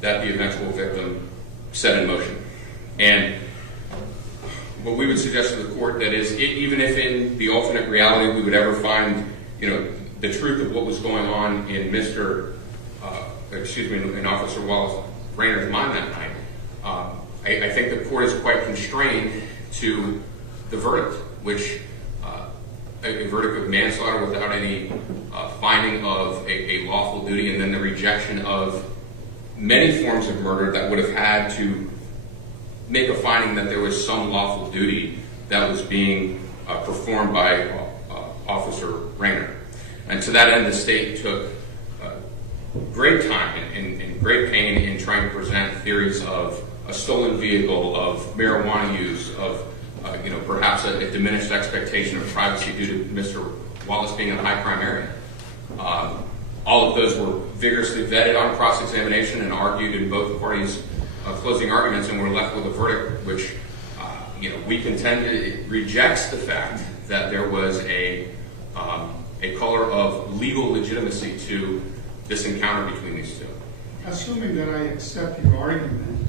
that the eventual victim set in motion. And what we would suggest to the court, that is, even if in the alternate reality we would ever find, the truth of what was going on in in Officer Wallace Rayner's mind that night, I think the court is quite constrained to the verdict, which a verdict of manslaughter without any finding of a lawful duty, and then the rejection of many forms of murder that would have had to make a finding that there was some lawful duty that was being performed by Officer Rayner. And to that end, the state took great time and great pain in trying to present theories of a stolen vehicle, of marijuana use, of perhaps a diminished expectation of privacy due to Mr. Wallace being in a high crime area. All of those were vigorously vetted on cross-examination and argued in both parties' closing arguments, and we're left with a verdict which we contend it rejects the fact that there was a color of legal legitimacy to this encounter between these two. Assuming that I accept your argument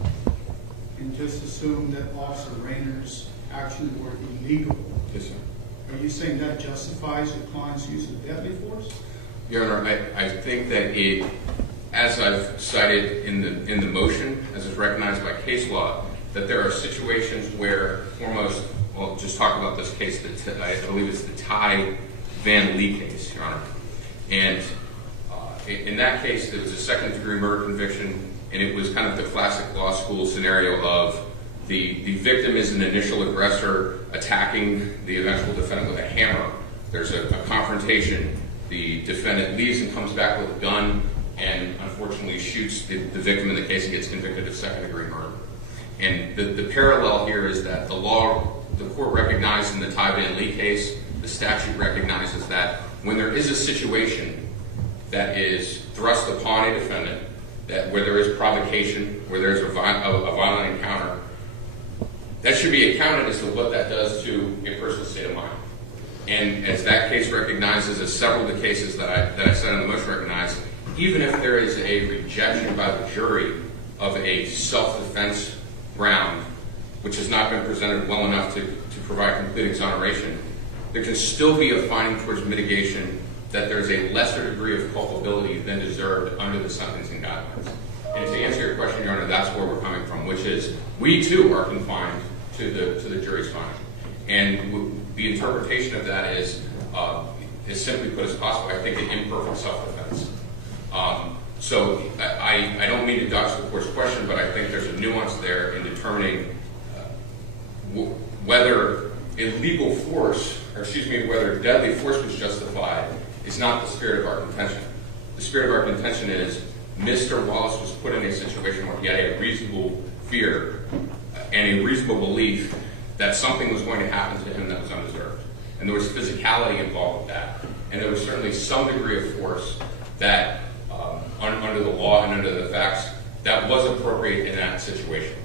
and just assume that Officer Rayner's actions were illegal, Yes, sir. are you saying that justifies your client's use of deadly force? Your Honor, I think that it, as I've cited in the motion, as is recognized by case law, that there are situations where, foremost, well, just talk about this case, I believe it's the Ty Van Lee case, Your Honor. And in that case, there was a second-degree murder conviction, and it was kind of the classic law school scenario of the victim is an initial aggressor attacking the eventual defendant with a hammer. There's a confrontation. The defendant leaves and comes back with a gun and unfortunately shoots the victim in the case and gets convicted of second-degree murder. And the parallel here is that the court recognized in the Ty Van Lee case, the statute recognizes that when there is a situation that is thrust upon a defendant, that where there is provocation, where there is a violent encounter, that should be accounted as to what that does to a person's state of mind. And as that case recognizes, as several of the cases that I said in the motion recognize, even if there is a rejection by the jury of a self-defense ground, which has not been presented well enough to provide complete exoneration, there can still be a finding towards mitigation that there's a lesser degree of culpability than deserved under the sentencing guidelines. And to answer your question, Your Honor, that's where we're coming from, which is we too are confined to the jury's finding. And the interpretation of that is simply put as possible, I think, an imperfect self-defense. So I don't mean to dodge the court's question, but I think there's a nuance there in determining whether illegal force, whether deadly force was justified is not the spirit of our contention. The spirit of our contention is Mr. Wallace was put in a situation where he had a reasonable fear and a reasonable belief that something was going to happen to him that was undeserved. And there was physicality involved with that. And there was certainly some degree of force that, under the law and under the facts, that was appropriate in that situation.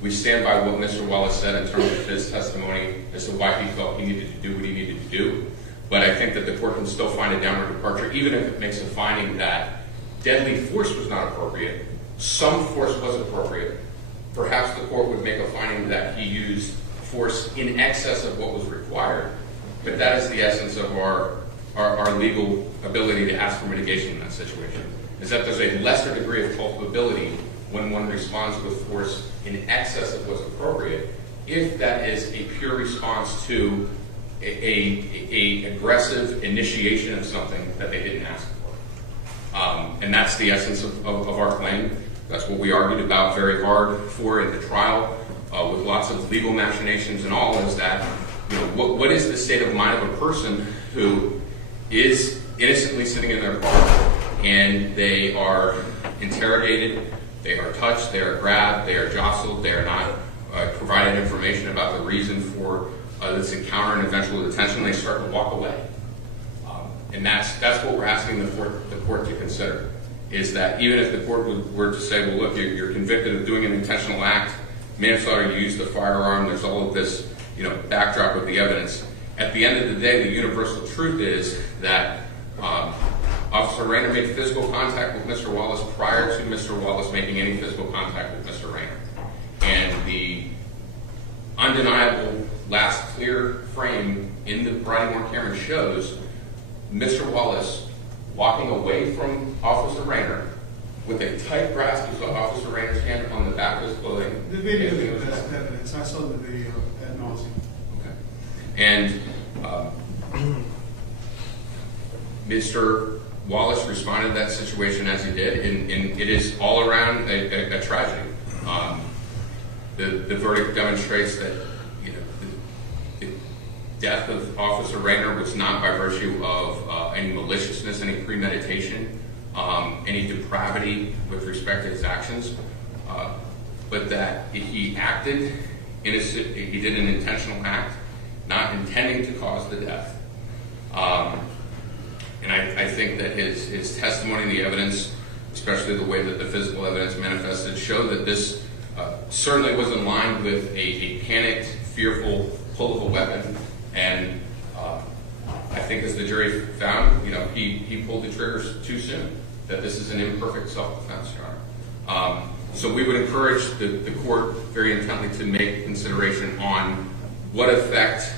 We stand by what Mr. Wallace said in terms of his testimony as to why he felt he needed to do what he needed to do. But I think that the court can still find a downward departure, even if it makes a finding that deadly force was not appropriate. Some force was appropriate. Perhaps the court would make a finding that he used force in excess of what was required. But that is the essence of our legal ability to ask for mitigation in that situation, is that there's a lesser degree of culpability when one responds with force in excess of what's appropriate, if that is a pure response to a aggressive initiation of something that they didn't ask for. And that's the essence of our claim. That's what we argued about very hard for in the trial, with lots of legal machinations and all, is that, what is the state of mind of a person who is innocently sitting in their car and they are interrogated, they are touched, they are grabbed, they are jostled, they are not provided information about the reason for this encounter and eventual detention, they start to walk away. And that's what we're asking the court to consider, is that even if the court were to say, well, look, you're convicted of doing an intentional act, manslaughter, you used a firearm, there's all of this backdrop of the evidence. At the end of the day, the universal truth is that Officer Rayner made physical contact with Mr. Wallace prior to Mr. Wallace making any physical contact with Mr. Rayner. And the undeniable last clear frame in the Brodie-Moore camera shows Mr. Wallace walking away from Officer Rayner with a tight grasp of Officer Rayner's hand on the back of his clothing. The video is the best evidence. I saw the video ad nauseum. Okay. And Mr. Wallace responded to that situation as he did, and it is all around a tragedy. The verdict demonstrates that the death of Officer Rayner was not by virtue of any maliciousness, any premeditation, any depravity with respect to his actions, but that he acted he did an intentional act, not intending to cause the death. And I think that his testimony, the evidence, especially the way that the physical evidence manifested, showed that this certainly was in line with a panicked, fearful pull of a weapon. And I think, as the jury found, he pulled the triggers too soon, that this is an imperfect self-defense, Your Honor. So we would encourage the court very intently to make consideration on what effect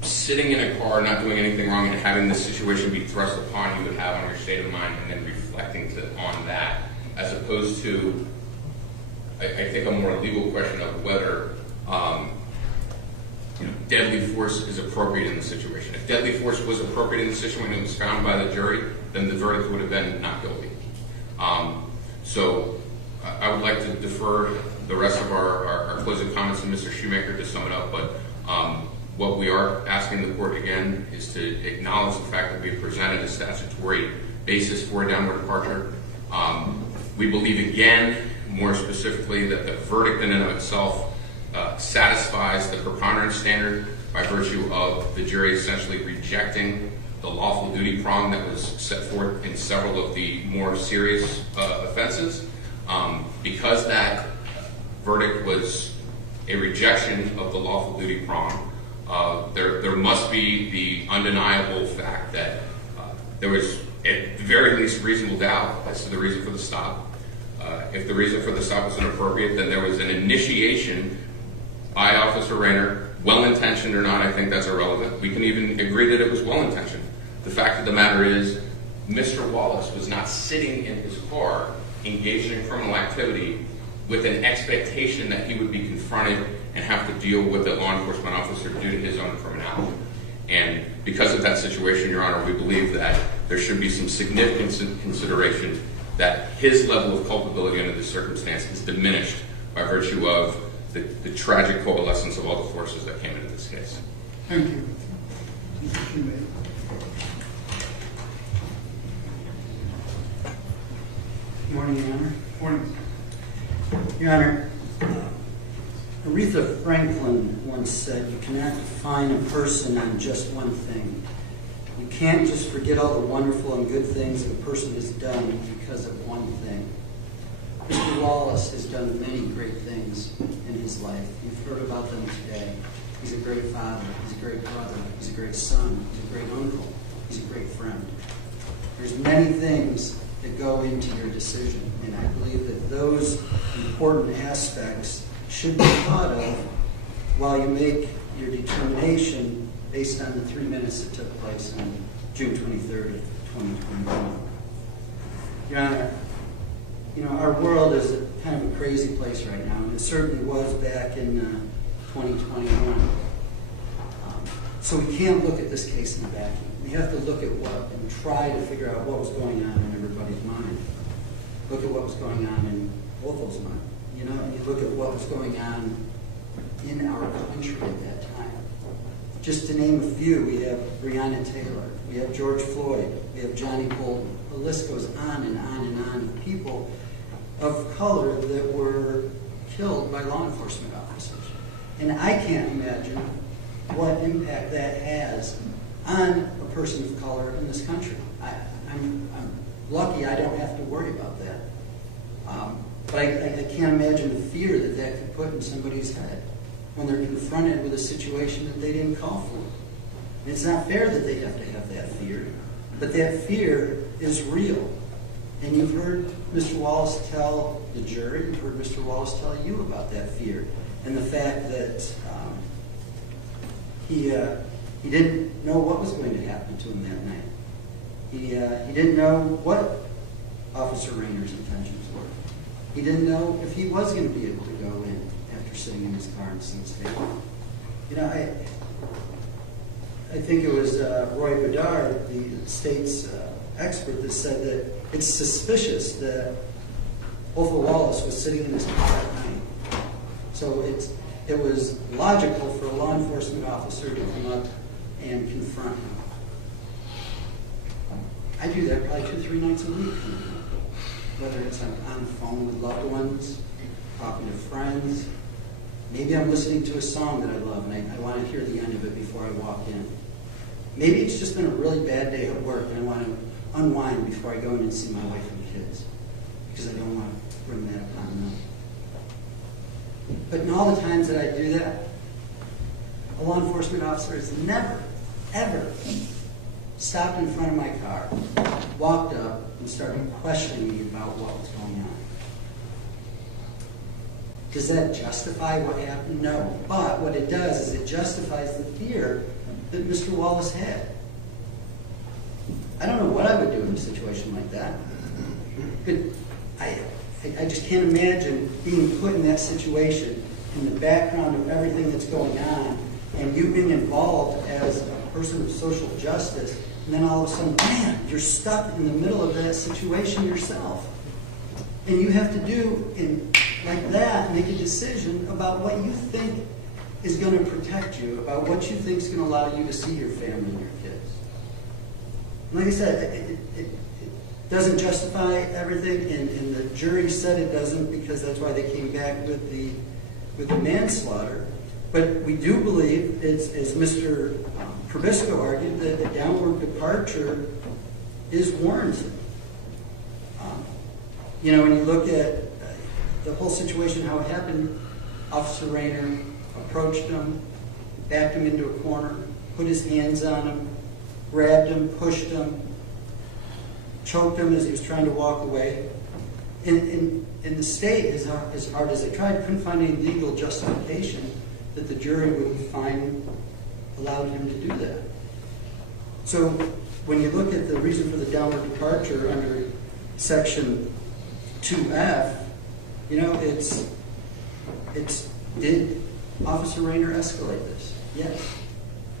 sitting in a car, not doing anything wrong, and having this situation be thrust upon you would have on your state of mind, and then reflecting on that, as opposed to, I think, a more legal question of whether deadly force is appropriate in the situation. If deadly force was appropriate in the situation and was found by the jury, then the verdict would have been not guilty. So I would like to defer the rest of our closing comments to Mr. Shoemaker to sum it up, but what we are asking the court again is to acknowledge the fact that we have presented a statutory basis for a downward departure. We believe, again, more specifically, that the verdict in and of itself satisfies the preponderance standard by virtue of the jury essentially rejecting the lawful duty prong that was set forth in several of the more serious offenses. Because that verdict was a rejection of the lawful duty prong, there must be the undeniable fact that there was, at the very least, reasonable doubt as to the reason for the stop. If the reason for the stop was inappropriate, then there was an initiation by Officer Rayner, well-intentioned or not. I think that's irrelevant. We can even agree that it was well-intentioned. The fact of the matter is, Mr. Wallace was not sitting in his car engaged in criminal activity with an expectation that he would be confronted and have to deal with a law enforcement officer due to his own criminality. And because of that situation, Your Honor, we believe that there should be some significant consideration that his level of culpability under this circumstance is diminished by virtue of the tragic coalescence of all the forces that came into this case. Thank you. Mr. Shoemaker. Good morning, Your Honor. Morning. Your Honor, Aretha Franklin once said, "You cannot define a person on just one thing. You can't just forget all the wonderful and good things that a person has done because of one thing. Mr. Wallace has done many great things in his life. You've heard about them today. He's a great father. He's a great brother. He's a great son. He's a great uncle. He's a great friend. There's many things that go into your decision, and I believe that those important aspects should be thought of while you make your determination based on the 3 minutes that took place on June 23rd, 2021. Your Honor, you know, our world is kind of a crazy place right now, and it certainly was back in 2021. So we can't look at this case in a vacuum. We have to look at what and try to figure out what was going on in everybody's mind. Look at what was going on in Othel's mind. You know, and you look at what was going on in our country at that time. Just to name a few, we have Breonna Taylor, we have George Floyd, we have Johnny Bolton. The list goes on and on and on of people of color that were killed by law enforcement officers. And I can't imagine what impact that has on a person of color in this country. I'm lucky I don't have to worry about that. But I can't imagine the fear that that could put in somebody's head when they're confronted with a situation that they didn't call for. And it's not fair that they have to have that fear, but that fear is real. And you've heard Mr. Wallace tell the jury, you've heard Mr. Wallace tell you about that fear and the fact that he didn't know what was going to happen to him that night. He didn't know what Officer Rayner's intentions were. He didn't know if he was going to be able to go in after sitting in his car and seeing state. You know, I think it was Roy Bedard, the state's expert, that said that it's suspicious that Othel Wallace was sitting in his car at night. So it was logical for a law enforcement officer to come up and confront him. I do that probably 2-3 nights a week. Whether it's on the phone with loved ones, talking to friends. Maybe I'm listening to a song that I love and I want to hear the end of it before I walk in. Maybe it's just been a really bad day at work and I want to unwind before I go in and see my wife and kids, because I don't want to bring that upon them. But in all the times that I do that, a law enforcement officer has never, ever stopped in front of my car, walked up, and started questioning me about what was going on. Does that justify what happened? No. But what it does is it justifies the fear that Mr. Wallace had. I don't know what I would do in a situation like that. But I just can't imagine being put in that situation in the background of everything that's going on and you being involved as a person of social justice, and then all of a sudden, man, you're stuck in the middle of that situation yourself. And you have to do, like that, make a decision about what you think is going to protect you, about what you think is going to allow you to see your family and your kids. And like I said, it doesn't justify everything, and the jury said it doesn't because that's why they came back with the manslaughter. But we do believe, as Mr. Probisco argued, that a downward departure is warranted. You know, when you look at the whole situation, how it happened, Officer Rayner approached him, backed him into a corner, put his hands on him, grabbed him, pushed him, choked him as he was trying to walk away. In the state, as hard as they tried, couldn't find any legal justification that the jury would find allowed him to do that. So when you look at the reason for the downward departure under Section 2F, you know, it's did Officer Rayner escalate this? Yes.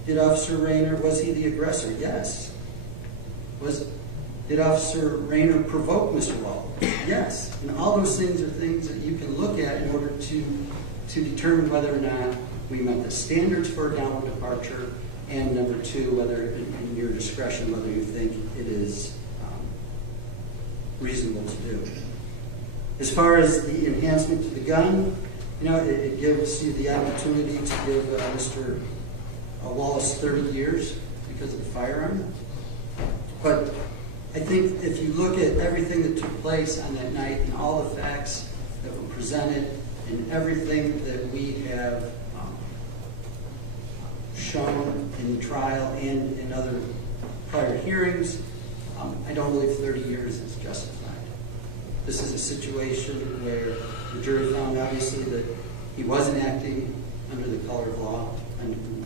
Did Officer Rayner, was he the aggressor? Yes. Did Officer Rayner provoke Mr. Wallace? Yes. And all those things are things that you can look at in order to determine whether or not we met the standards for a downward departure, and number two, whether in your discretion, whether you think it is reasonable to do. As far as the enhancement to the gun, you know, it gives you the opportunity to give Mr. Wallace 30 years because of the firearm. But I think if you look at everything that took place on that night and all the facts that were presented and everything that we have shown in the trial and in other prior hearings, I don't believe 30 years is justified. This is a situation where the jury found obviously that he wasn't acting under the color of law and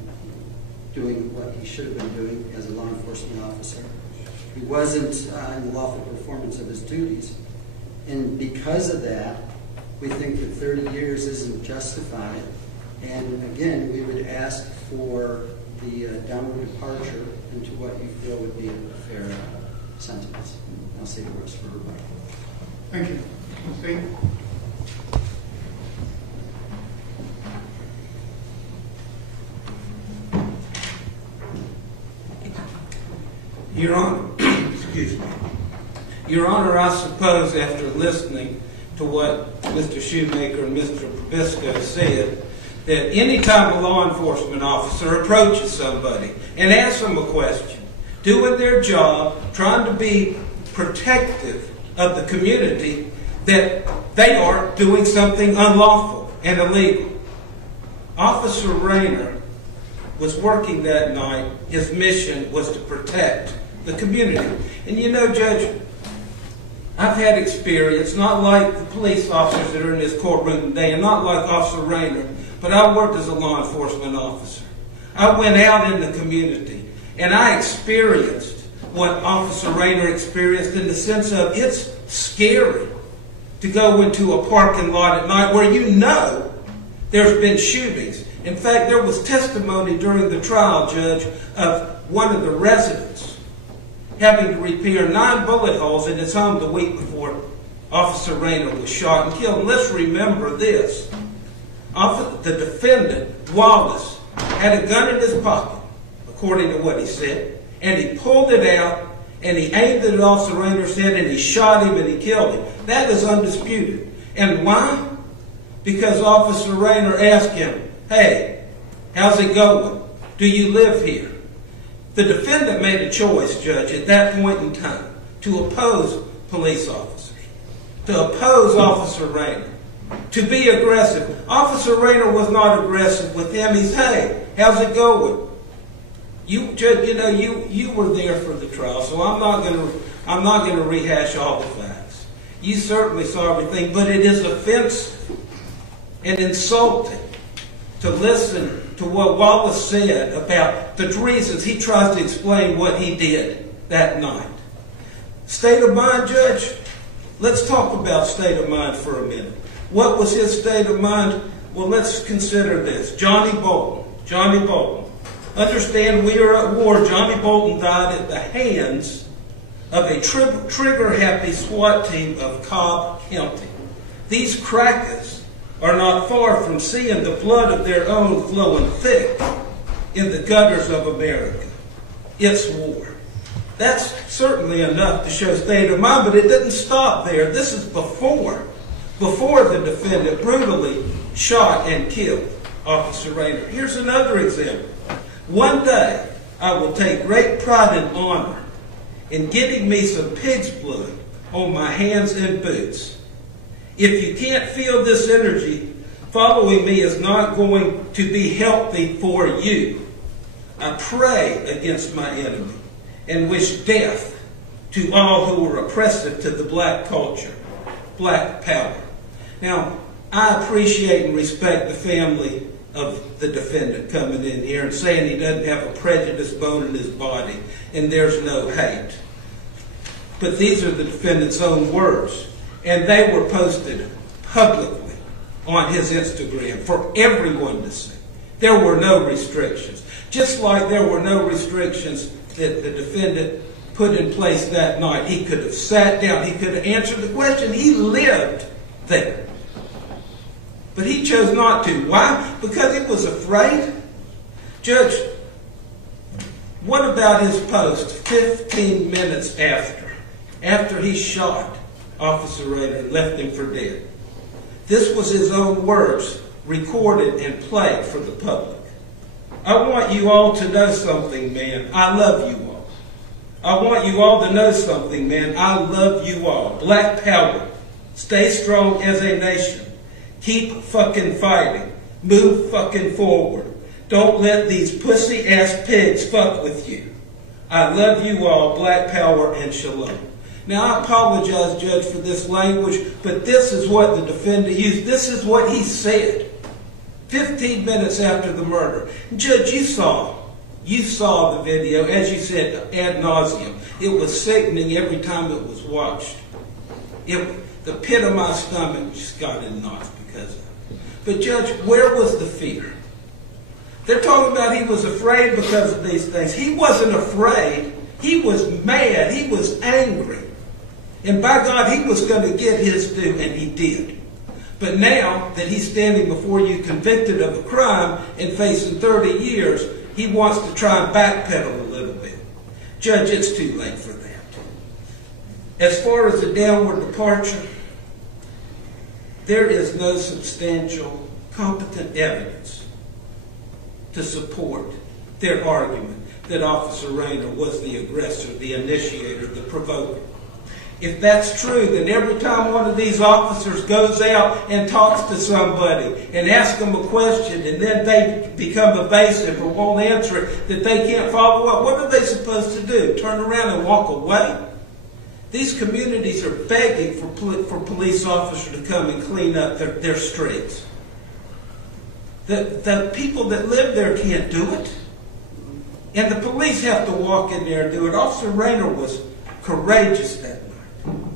doing what he should have been doing as a law enforcement officer. He wasn't in the lawful performance of his duties. And because of that, we think that 30 years isn't justified. And again, we would ask for the downward departure into what you feel would be a fair sentence. I'll save the rest for everybody. Thank you. Steve? Your Honor, excuse me. Your Honor, I suppose after listening to what Mr. Shoemaker and Mr. Probisco said, that any time a law enforcement officer approaches somebody and asks them a question, doing their job, trying to be protective of the community, that they are doing something unlawful and illegal. Officer Rayner was working that night. His mission was to protect the community. And you know, Judge, I've had experience, not like the police officers that are in this courtroom today, and not like Officer Rayner, but I worked as a law enforcement officer. I went out in the community, and I experienced what Officer Rayner experienced in the sense of it's scary to go into a parking lot at night where you know there's been shootings. In fact, there was testimony during the trial, Judge, of one of the residents having to repair 9 bullet holes in his home the week before Officer Rayner was shot and killed. And let's remember this. The defendant, Wallace, had a gun in his pocket, according to what he said, and he pulled it out, and he aimed it at Officer Rayner's head, and he shot him, and he killed him. That is undisputed. And why? Because Officer Rayner asked him, "Hey, how's it going? Do you live here?" The defendant made a choice, Judge, at that point in time, to oppose police officers, to oppose Officer Rayner, to be aggressive. Officer Rayner was not aggressive with him. He's, "Hey, how's it going?" You, Judge, you know, you were there for the trial, so I'm not going to rehash all the facts. You certainly saw everything, but it is offensive and insulting to listen to what Wallace said about the reasons. He tries to explain what he did that night. State of mind, Judge? Let's talk about state of mind for a minute. What was his state of mind? Well, let's consider this. Johnny Bolton. Johnny Bolton. Understand, we are at war. Johnny Bolton died at the hands of a trigger-happy SWAT team of Cobb County. These crackers are not far from seeing the blood of their own flowing thick in the gutters of America. It's war. That's certainly enough to show state of mind, but it didn't stop there. This is before the defendant brutally shot and killed Officer Rayner. Here's another example. One day, I will take great pride and honor in getting me some pig's blood on my hands and boots. If you can't feel this energy, following me is not going to be healthy for you. I pray against my enemy and wish death to all who are oppressive to the black culture, black power. Now, I appreciate and respect the family of the defendant coming in here and saying he doesn't have a prejudice bone in his body and there's no hate. But these are the defendant's own words, and they were posted publicly on his Instagram for everyone to see. There were no restrictions. Just like there were no restrictions that the defendant put in place that night. He could have sat down. He could have answered the question. He lived there. But he chose not to. Why? Because he was afraid. Judge, what about his post 15 minutes after he shot Officer Rayner and left him for dead? This was his own words, recorded and played for the public. I want you all to know something, man. I love you all. I want you all to know something, man. I love you all. Black power. Stay strong as a nation. Keep fucking fighting. Move fucking forward. Don't let these pussy-ass pigs fuck with you. I love you all. Black power and shalom. Now, I apologize, Judge, for this language, but this is what the defendant used. This is what he said 15 minutes after the murder. Judge, you saw the video, as you said, ad nauseum. It was sickening every time it was watched. The pit of my stomach just got in knots because of it. But Judge, where was the fear? They're talking about he was afraid because of these things. He wasn't afraid. He was mad. He was angry. And by God, he was going to get his due, and he did. But now that he's standing before you convicted of a crime and facing 30 years, he wants to try and backpedal a little bit. Judge, it's too late for that. As far as the downward departure, there is no substantial, competent evidence to support their argument that Officer Rayner was the aggressor, the initiator, the provoker. If that's true, then every time one of these officers goes out and talks to somebody and asks them a question and then they become evasive or won't answer it, that they can't follow up, what are they supposed to do? Turn around and walk away? These communities are begging for police officers to come and clean up their streets. The people that live there can't do it. And the police have to walk in there and do it. Officer Rayner was courageous that night,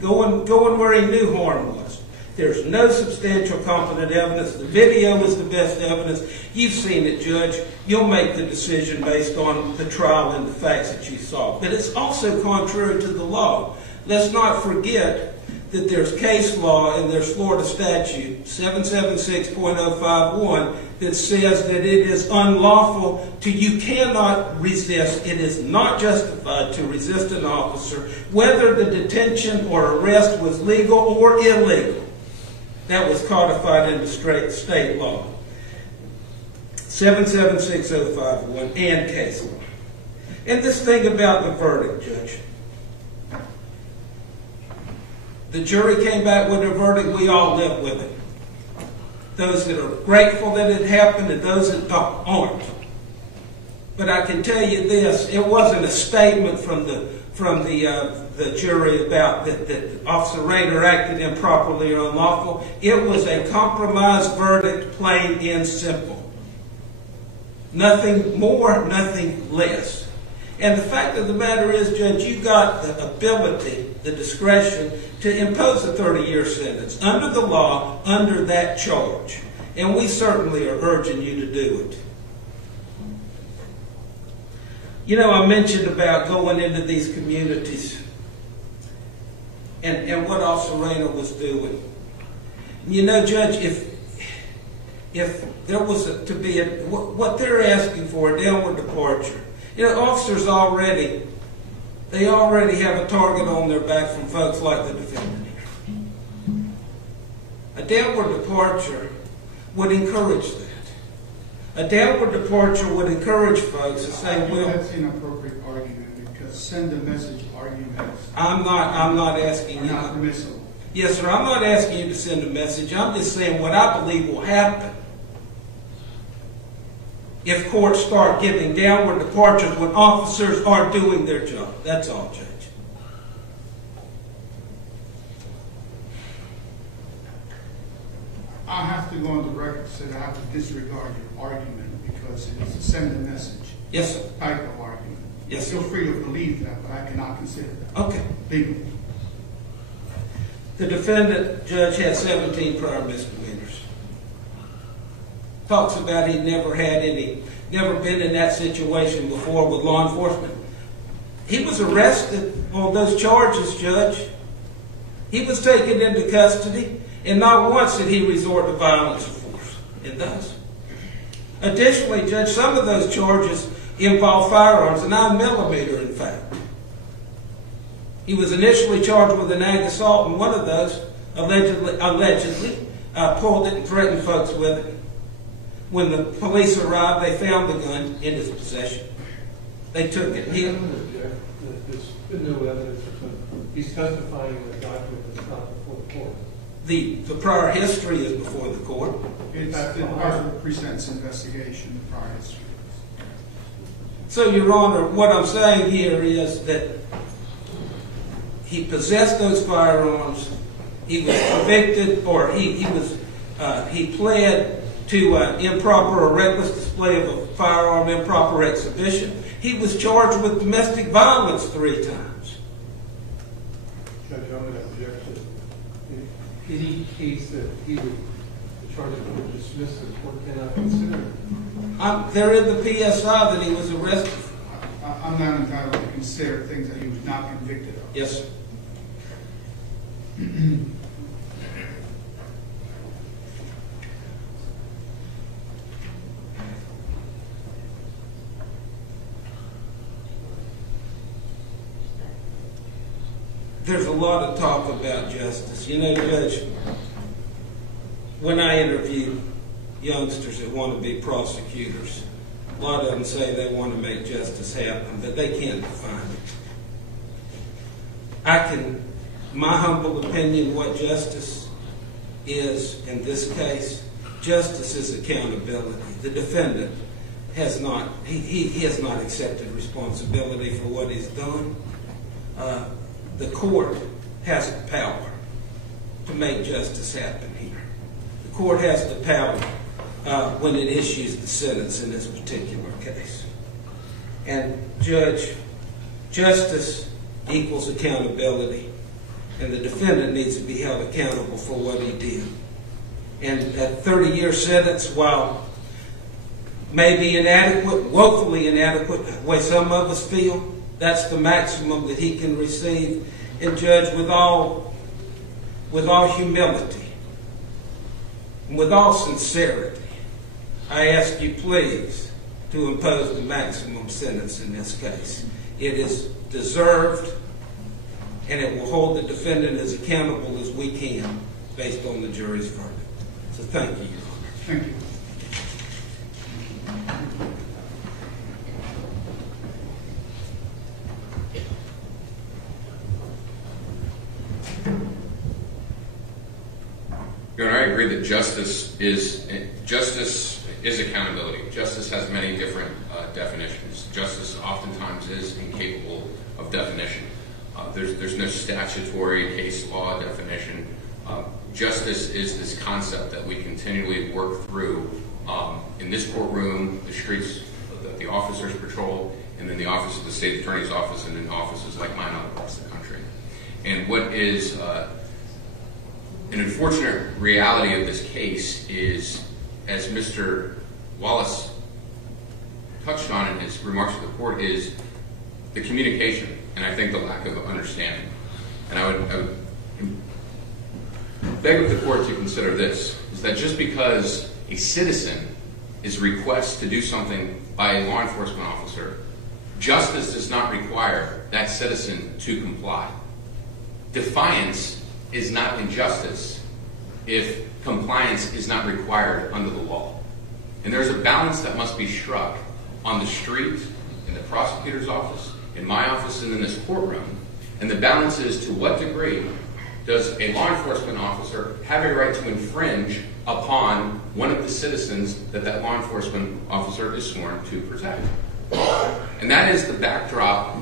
going where he knew harm was. There's no substantial competent evidence. The video is the best evidence. You've seen it, Judge. You'll make the decision based on the trial and the facts that you saw. But it's also contrary to the law. Let's not forget that there's case law and there's Florida statute 776.051 that says that it is unlawful you cannot resist. It is not justified to resist an officer, whether the detention or arrest was legal or illegal. That was codified into state law. 776.051 and case law. And this thing about the verdict, Judge. The jury came back with a verdict. We all live with it. Those that are grateful that it happened and those that aren't. But I can tell you this: it wasn't a statement from the jury about that Officer Rayner acted improperly or unlawful. It was a compromised verdict, plain and simple. Nothing more, nothing less. And the fact of the matter is, Judge, you got the ability, the discretion to impose a 30-year sentence under the law, under that charge. And we certainly are urging you to do it. You know, I mentioned about going into these communities and what Officer Rayner was doing. You know, Judge, if there was to be what they're asking for, a downward departure. You know, officers already have a target on their back from folks like the defendant here. A downward departure would encourage that. A downward departure would encourage folks to say, well, that's an inappropriate argument because send a message arguments. I'm not asking you. Not permissible. Yes, sir. I'm not asking you to send a message. I'm just saying what I believe will happen if courts start giving downward departures when officers are doing their job. That's all, Judge. I have to go on the record and say that I have to disregard your argument because it is a send a message. Yes, sir. Type of argument. Yes, Feel sir. free to believe that, but I cannot consider that. Okay. Legal. The defendant, Judge, had 17 prior misdemeanors. Talks about he'd never been in that situation before with law enforcement. He was arrested on those charges, Judge. He was taken into custody, and not once did he resort to violence or force. It does. Additionally, Judge, some of those charges involve firearms, a 9mm, in fact. He was initially charged with an ag assault, and one of those allegedly pulled it and threatened folks with it. When the police arrived, they found the gun in his possession. They took it. This There's been no evidence or something. He's testifying in a document that's not before the court. The prior history is before the court. It's part of the pre-sentence investigation, the prior history. So, Your Honor, what I'm saying here is that he possessed those firearms. He was convicted, or he pled to improper or reckless display of a firearm, improper exhibition. He was charged with domestic violence 3 times. Judge, I'm going to object to any case that he would charge the court to dismiss, the court cannot consider it. There in the PSI that he was arrested. I'm not entitled to consider things that he was not convicted of. Yes, sir. There's a lot of talk about justice. You know, Judge, when I interview youngsters that want to be prosecutors, a lot of them say they want to make justice happen, but they can't define it. My humble opinion, what justice is in this case, justice is accountability. The defendant has not, he has not accepted responsibility for what he's done. The court has the power to make justice happen here. The court has the power when it issues the sentence in this particular case. And Judge, justice equals accountability, and the defendant needs to be held accountable for what he did. And that 30-year sentence, while maybe inadequate, woefully inadequate, the way some of us feel, that's the maximum that he can receive. And Judge, with all humility, and with all sincerity, I ask you please to impose the maximum sentence in this case. It is deserved, and it will hold the defendant as accountable as we can based on the jury's verdict. So thank you, Your Honor. Thank you. Your Honor, I agree that justice is accountability. Justice has many different definitions. Justice oftentimes is incapable of definition. There's no statutory case law definition. Justice is this concept that we continually work through in this courtroom, the streets that the officers patrol, and then the office of the state attorney's office, and in offices like mine all across the country. And what is an unfortunate reality of this case is, as Mr. Wallace touched on in his remarks to the court, is the communication, and I think the lack of understanding. And I would beg of the court to consider this, is that just because a citizen is requested to do something by a law enforcement officer, justice does not require that citizen to comply. Defiance is not injustice if compliance is not required under the law. And there's a balance that must be struck on the street, in the prosecutor's office, in my office, and in this courtroom. And the balance is, to what degree does a law enforcement officer have a right to infringe upon one of the citizens that that law enforcement officer is sworn to protect? And that is the backdrop,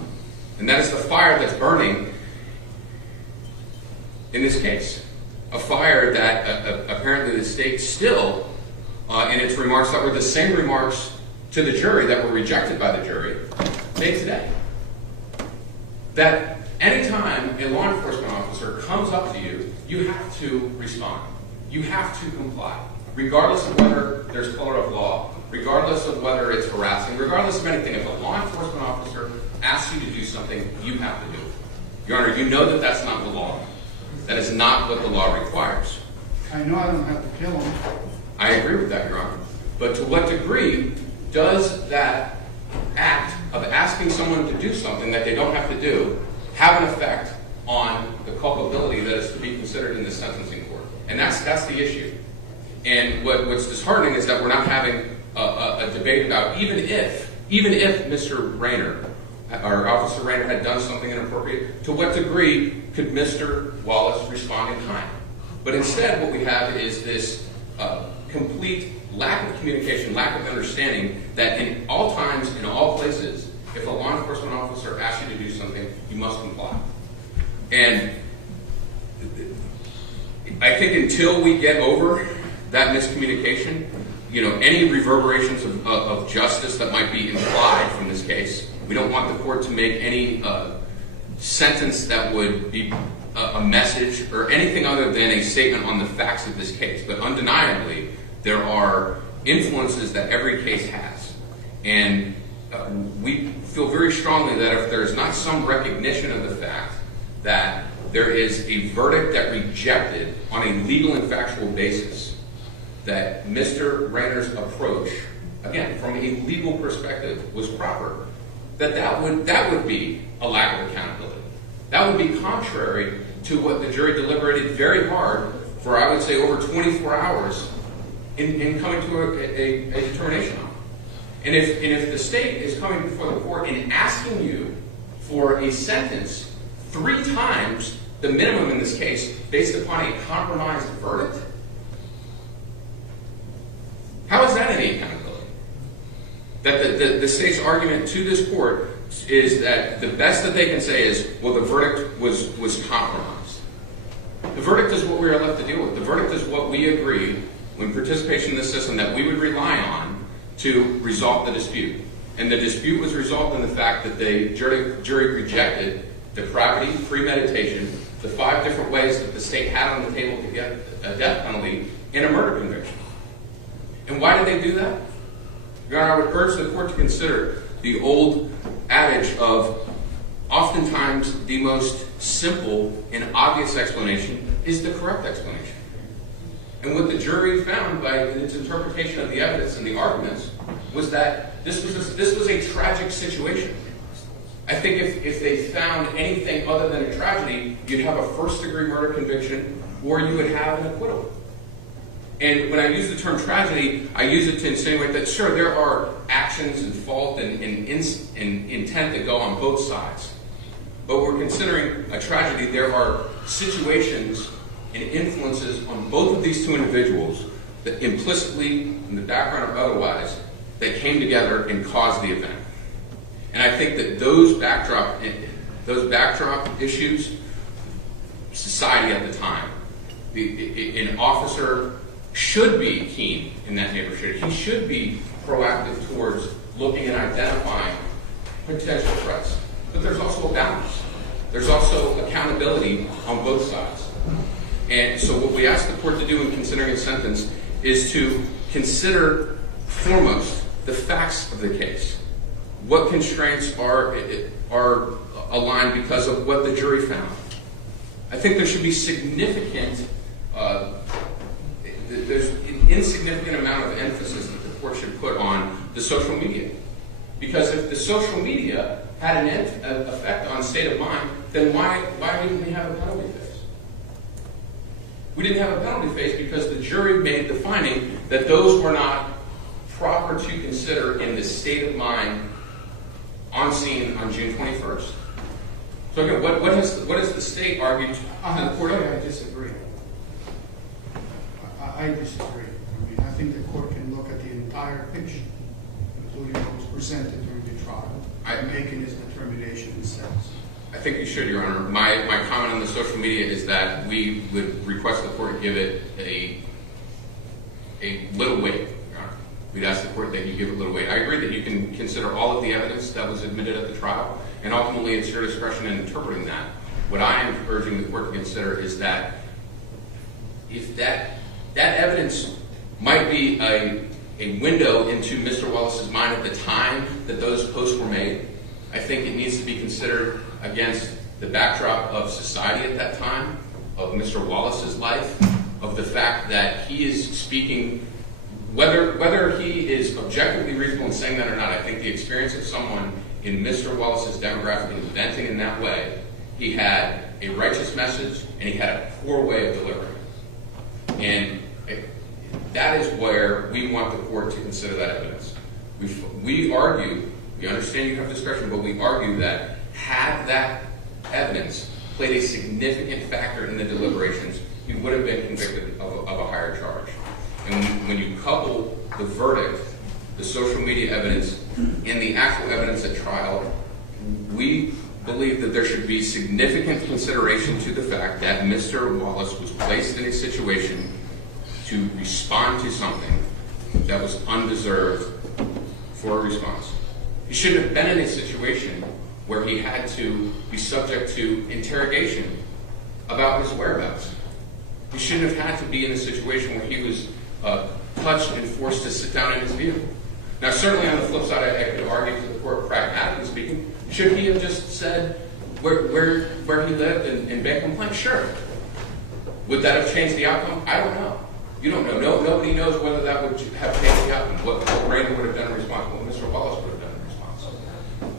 and that is the fire that's burning in this case. A fire that apparently the state still, in its remarks that were the same remarks to the jury that were rejected by the jury, made today. That anytime a law enforcement officer comes up to you, you have to respond. You have to comply, regardless of whether there's color of law, regardless of whether it's harassing, regardless of anything. If a law enforcement officer asks you to do something, you have to do it. Your Honor, you know that that's not the law. That is not what the law requires. I know I don't have to kill him. I agree with that, Your Honor. But to what degree does that act of asking someone to do something that they don't have to do have an effect on the culpability that is to be considered in the sentencing court? And that's the issue. And what's disheartening is that we're not having a debate about, even if Mr. Rayner or Officer Rayner had done something inappropriate, to what degree could Mr. Wallace respond in kind? But instead, what we have is this complete lack of communication, lack of understanding that in all times, in all places, if a law enforcement officer asks you to do something, you must comply. And I think until we get over that miscommunication, any reverberations of justice that might be implied from this case, we don't want the court to make any sentence that would be a message or anything other than a statement on the facts of this case. But undeniably, there are influences that every case has. And we feel very strongly that if there is not some recognition of the fact that there is a verdict that rejected on a legal and factual basis that Mr. Rayner's approach, again, from a legal perspective, was proper, that would be a lack of accountability. That would be contrary to what the jury deliberated very hard for, I would say, over 24 hours in coming to a determination on. And if the state is coming before the court and asking you for a sentence 3 times the minimum in this case based upon a compromised verdict, how is that any accountability? That the state's argument to this court is that the best that they can say is, well, the verdict was compromised. The verdict is what we are left to deal with. The verdict is what we agreed when participation in the system that we would rely on to resolve the dispute. And the dispute was resolved in the fact that the jury rejected depravity, premeditation, the 5 different ways that the state had on the table to get a death penalty, and a murder conviction. And why did they do that? Your Honor, I would urge the court to consider the old adage of oftentimes the most simple and obvious explanation is the correct explanation. And what the jury found by its interpretation of the evidence and the arguments was that this was a tragic situation. I think if they found anything other than a tragedy, you'd have a first-degree murder conviction or you would have an acquittal. And when I use the term tragedy, I use it to insinuate that, sure, there are actions and fault and intent that go on both sides. But we're considering a tragedy. There are situations and influences on both of these 2 individuals that implicitly, in the background or otherwise, that came together and caused the event. And I think that those backdrop issues, society at the time, an officer should be keen in that neighborhood. He should be proactive towards looking and identifying potential threats. But there's also a balance. There's also accountability on both sides. And so what we ask the court to do in considering a sentence is to consider foremost the facts of the case. What constraints are aligned because of what the jury found? I think there should be there's an insignificant amount of emphasis that the court should put on the social media. Because if the social media had an effect on state of mind, then why didn't we have a penalty phase? We didn't have a penalty phase because the jury made the finding that those were not proper to consider in the state of mind on scene on June 21st. So again, what has the state argued in the court? I disagree. I disagree. I think the court can look at the entire picture, including what was presented during the trial, and making its determination in sense. I think you should, Your Honor. My comment on the social media is that we would request the court give it a little weight, Your Honor. We'd ask the court that you give it a little weight. I agree that you can consider all of the evidence that was admitted at the trial, and ultimately it's your discretion in interpreting that. What I am urging the court to consider is that if that evidence might be a window into Mr. Wallace's mind at the time that those posts were made, I think it needs to be considered against the backdrop of society at that time, of Mr. Wallace's life, of the fact that he is speaking, whether he is objectively reasonable in saying that or not. I think the experience of someone in Mr. Wallace's demographic and venting in that way, he had a righteous message and he had a poor way of delivering it. And that is where we want the court to consider that evidence. We argue, We understand you have discretion, but we argue that had that evidence played a significant factor in the deliberations, he would have been convicted of a higher charge. And when you couple the verdict, the social media evidence, and the actual evidence at trial, we believe that there should be significant consideration to the fact that Mr. Wallace was placed in a situation to respond to something that was undeserved for a response. He shouldn't have been in a situation where he had to be subject to interrogation about his whereabouts. He shouldn't have had to be in a situation where he was touched and forced to sit down in his vehicle. Now, certainly on the flip side, I could argue to the court, pragmatically speaking, should he have just said where he lived and made a complaint? Sure. Would that have changed the outcome? I don't know. You don't know. Nobody knows whether that would have changed the outcome, what Rainer would have done in response, what Mr. Wallace would have done in response.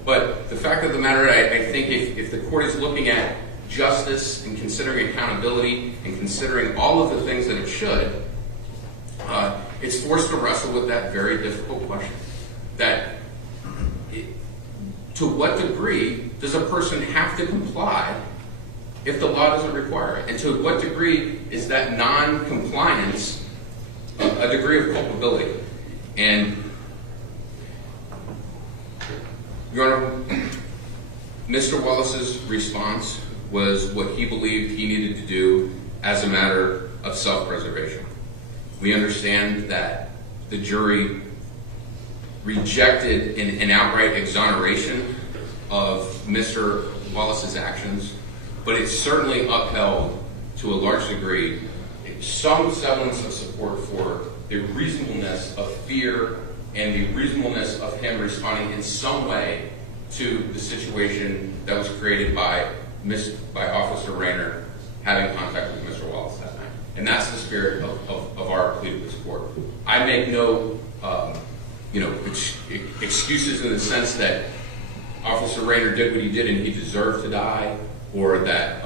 But the fact of the matter, I think if the court is looking at justice and considering accountability and considering all of the things that it should, it's forced to wrestle with that very difficult question. To what degree does a person have to comply if the law doesn't require it? And to what degree is that non-compliance a degree of culpability? And, Your Honor, Mr. Wallace's response was what he believed he needed to do as a matter of self-preservation. We understand that the jury rejected an outright exoneration of Mr. Wallace's actions, but it certainly upheld, to a large degree, some semblance of support for the reasonableness of fear and the reasonableness of him responding in some way to the situation that was created by Officer Rainer having contact with Mr. Wallace that night. And that's the spirit of our plea to this court. I make no excuses in the sense that Officer Rainer did what he did and he deserved to die, or that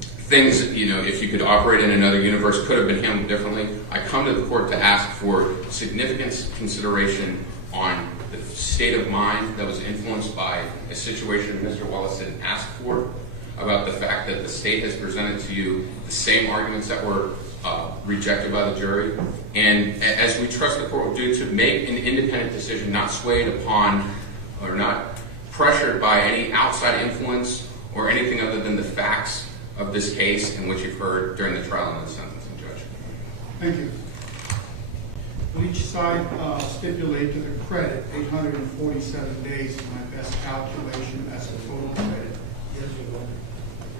things, if you could operate in another universe, could have been handled differently. I come to the court to ask for significant consideration on the state of mind that was influenced by a situation Mr. Wallace didn't ask for, about the fact that the state has presented to you the same arguments that were rejected by the jury. And as we trust the court will do, to make an independent decision, not swayed upon or not pressured by any outside influence or anything other than the facts of this case in which you've heard during the trial and the sentencing, Judge. Thank you. Will each side stipulate to the credit 847 days is my best calculation as a total credit? Yes, Your Honor.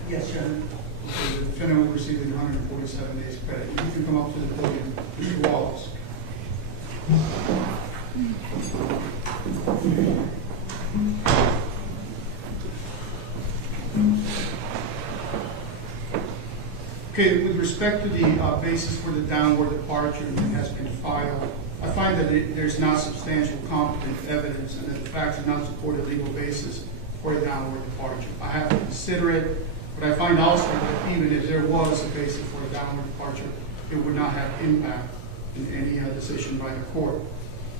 Yes, Your Honor. Okay, the defendant will receive 147 days credit. You can come up to the podium, Mr. Wallace. Okay, with respect to the basis for the downward departure that has been filed, I find that there's not substantial competent evidence and that the facts do not support a legal basis for a downward departure. I have to consider it, but I find also that even if there was a basis for a downward departure, it would not have impact in any decision by the court.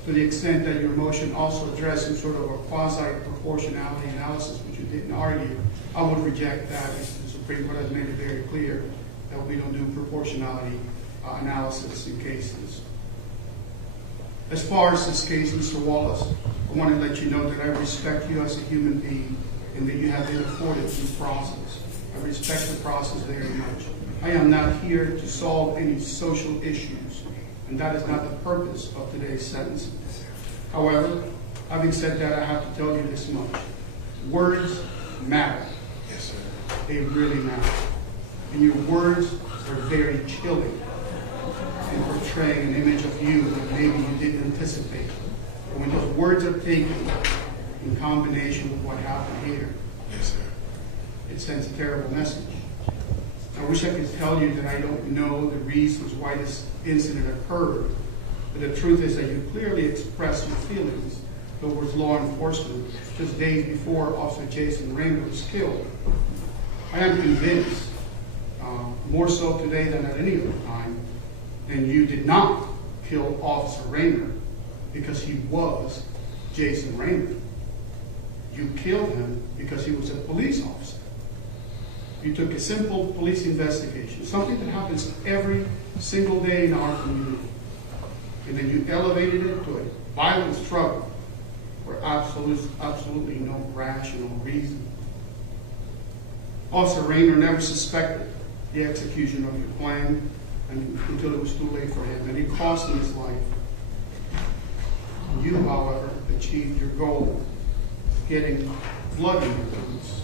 To the extent that your motion also addressed some sort of a quasi-proportionality analysis, which you didn't argue, I would reject that, as the Supreme Court has made it very clear that we don't do proportionality analysis in cases. As far as this case, Mr. Wallace, I want to let you know that I respect you as a human being and that you have been afforded due process. I respect the process very much. I am not here to solve any social issues, and that is not the purpose of today's sentence. However, having said that, I have to tell you this much. Words matter. Yes, sir. They really matter. And your words are very chilling in portraying an image of you that maybe you didn't anticipate. But when those words are taken in combination with what happened here, yes, sir, it sends a terrible message. I wish I could tell you that I don't know the reasons why this incident occurred, but the truth is that you clearly expressed your feelings towards law enforcement just days before Officer Jason Rainer was killed. I am convinced, more so today than at any other time, and you did not kill Officer Rainer because he was Jason Raymond. You killed him because he was a police officer. You took a simple police investigation, something that happens every single day in our community, and then you elevated it to a violent struggle for absolutely no rational reason. Officer Rayner never suspected the execution of your plan until it was too late for him, and it cost him his life. You, however, achieved your goal, getting blood in your boots,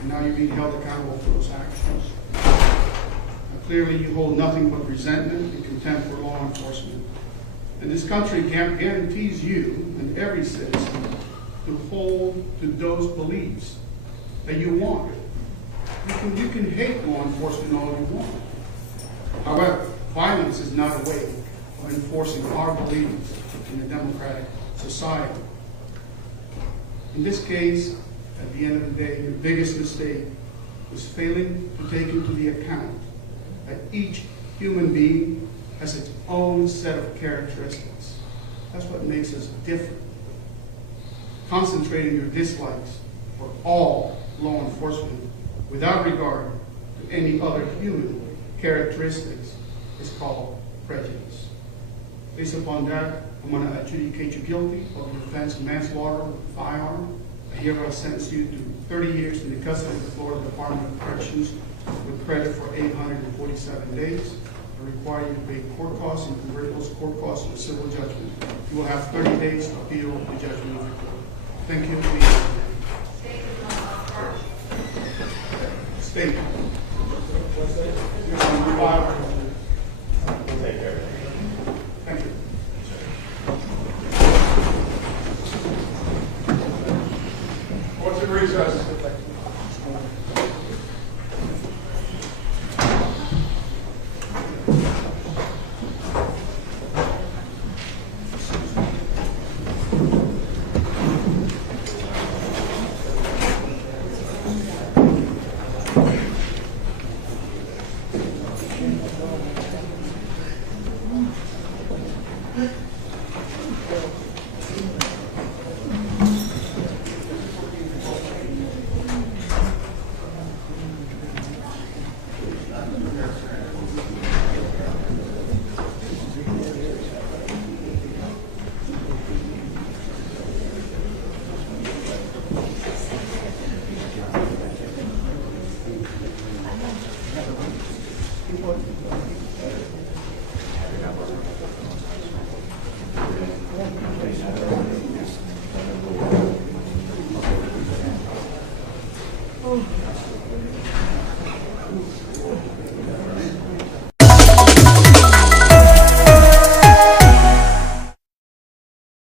and now you're being held accountable for those actions. Now, clearly, you hold nothing but resentment and contempt for law enforcement. And this country guarantees you and every citizen to hold to those beliefs that you want. You can hate law enforcement all you want. However, violence is not a way of enforcing our beliefs in a democratic society. In this case, at the end of the day, your biggest mistake was failing to take into the account that each human being has its own set of characteristics. That's what makes us different. Concentrating your dislikes for all law enforcement without regard to any other human characteristics is called prejudice. Based upon that, I'm going to adjudicate you guilty of the offense of manslaughter with a firearm. I hereby sentence you to 30 years in the custody of the Florida Department of Corrections with credit for 847 days. I require you to pay court costs and convert those court costs to a civil judgment. You will have 30 days to appeal the judgment of the court. Thank you. State.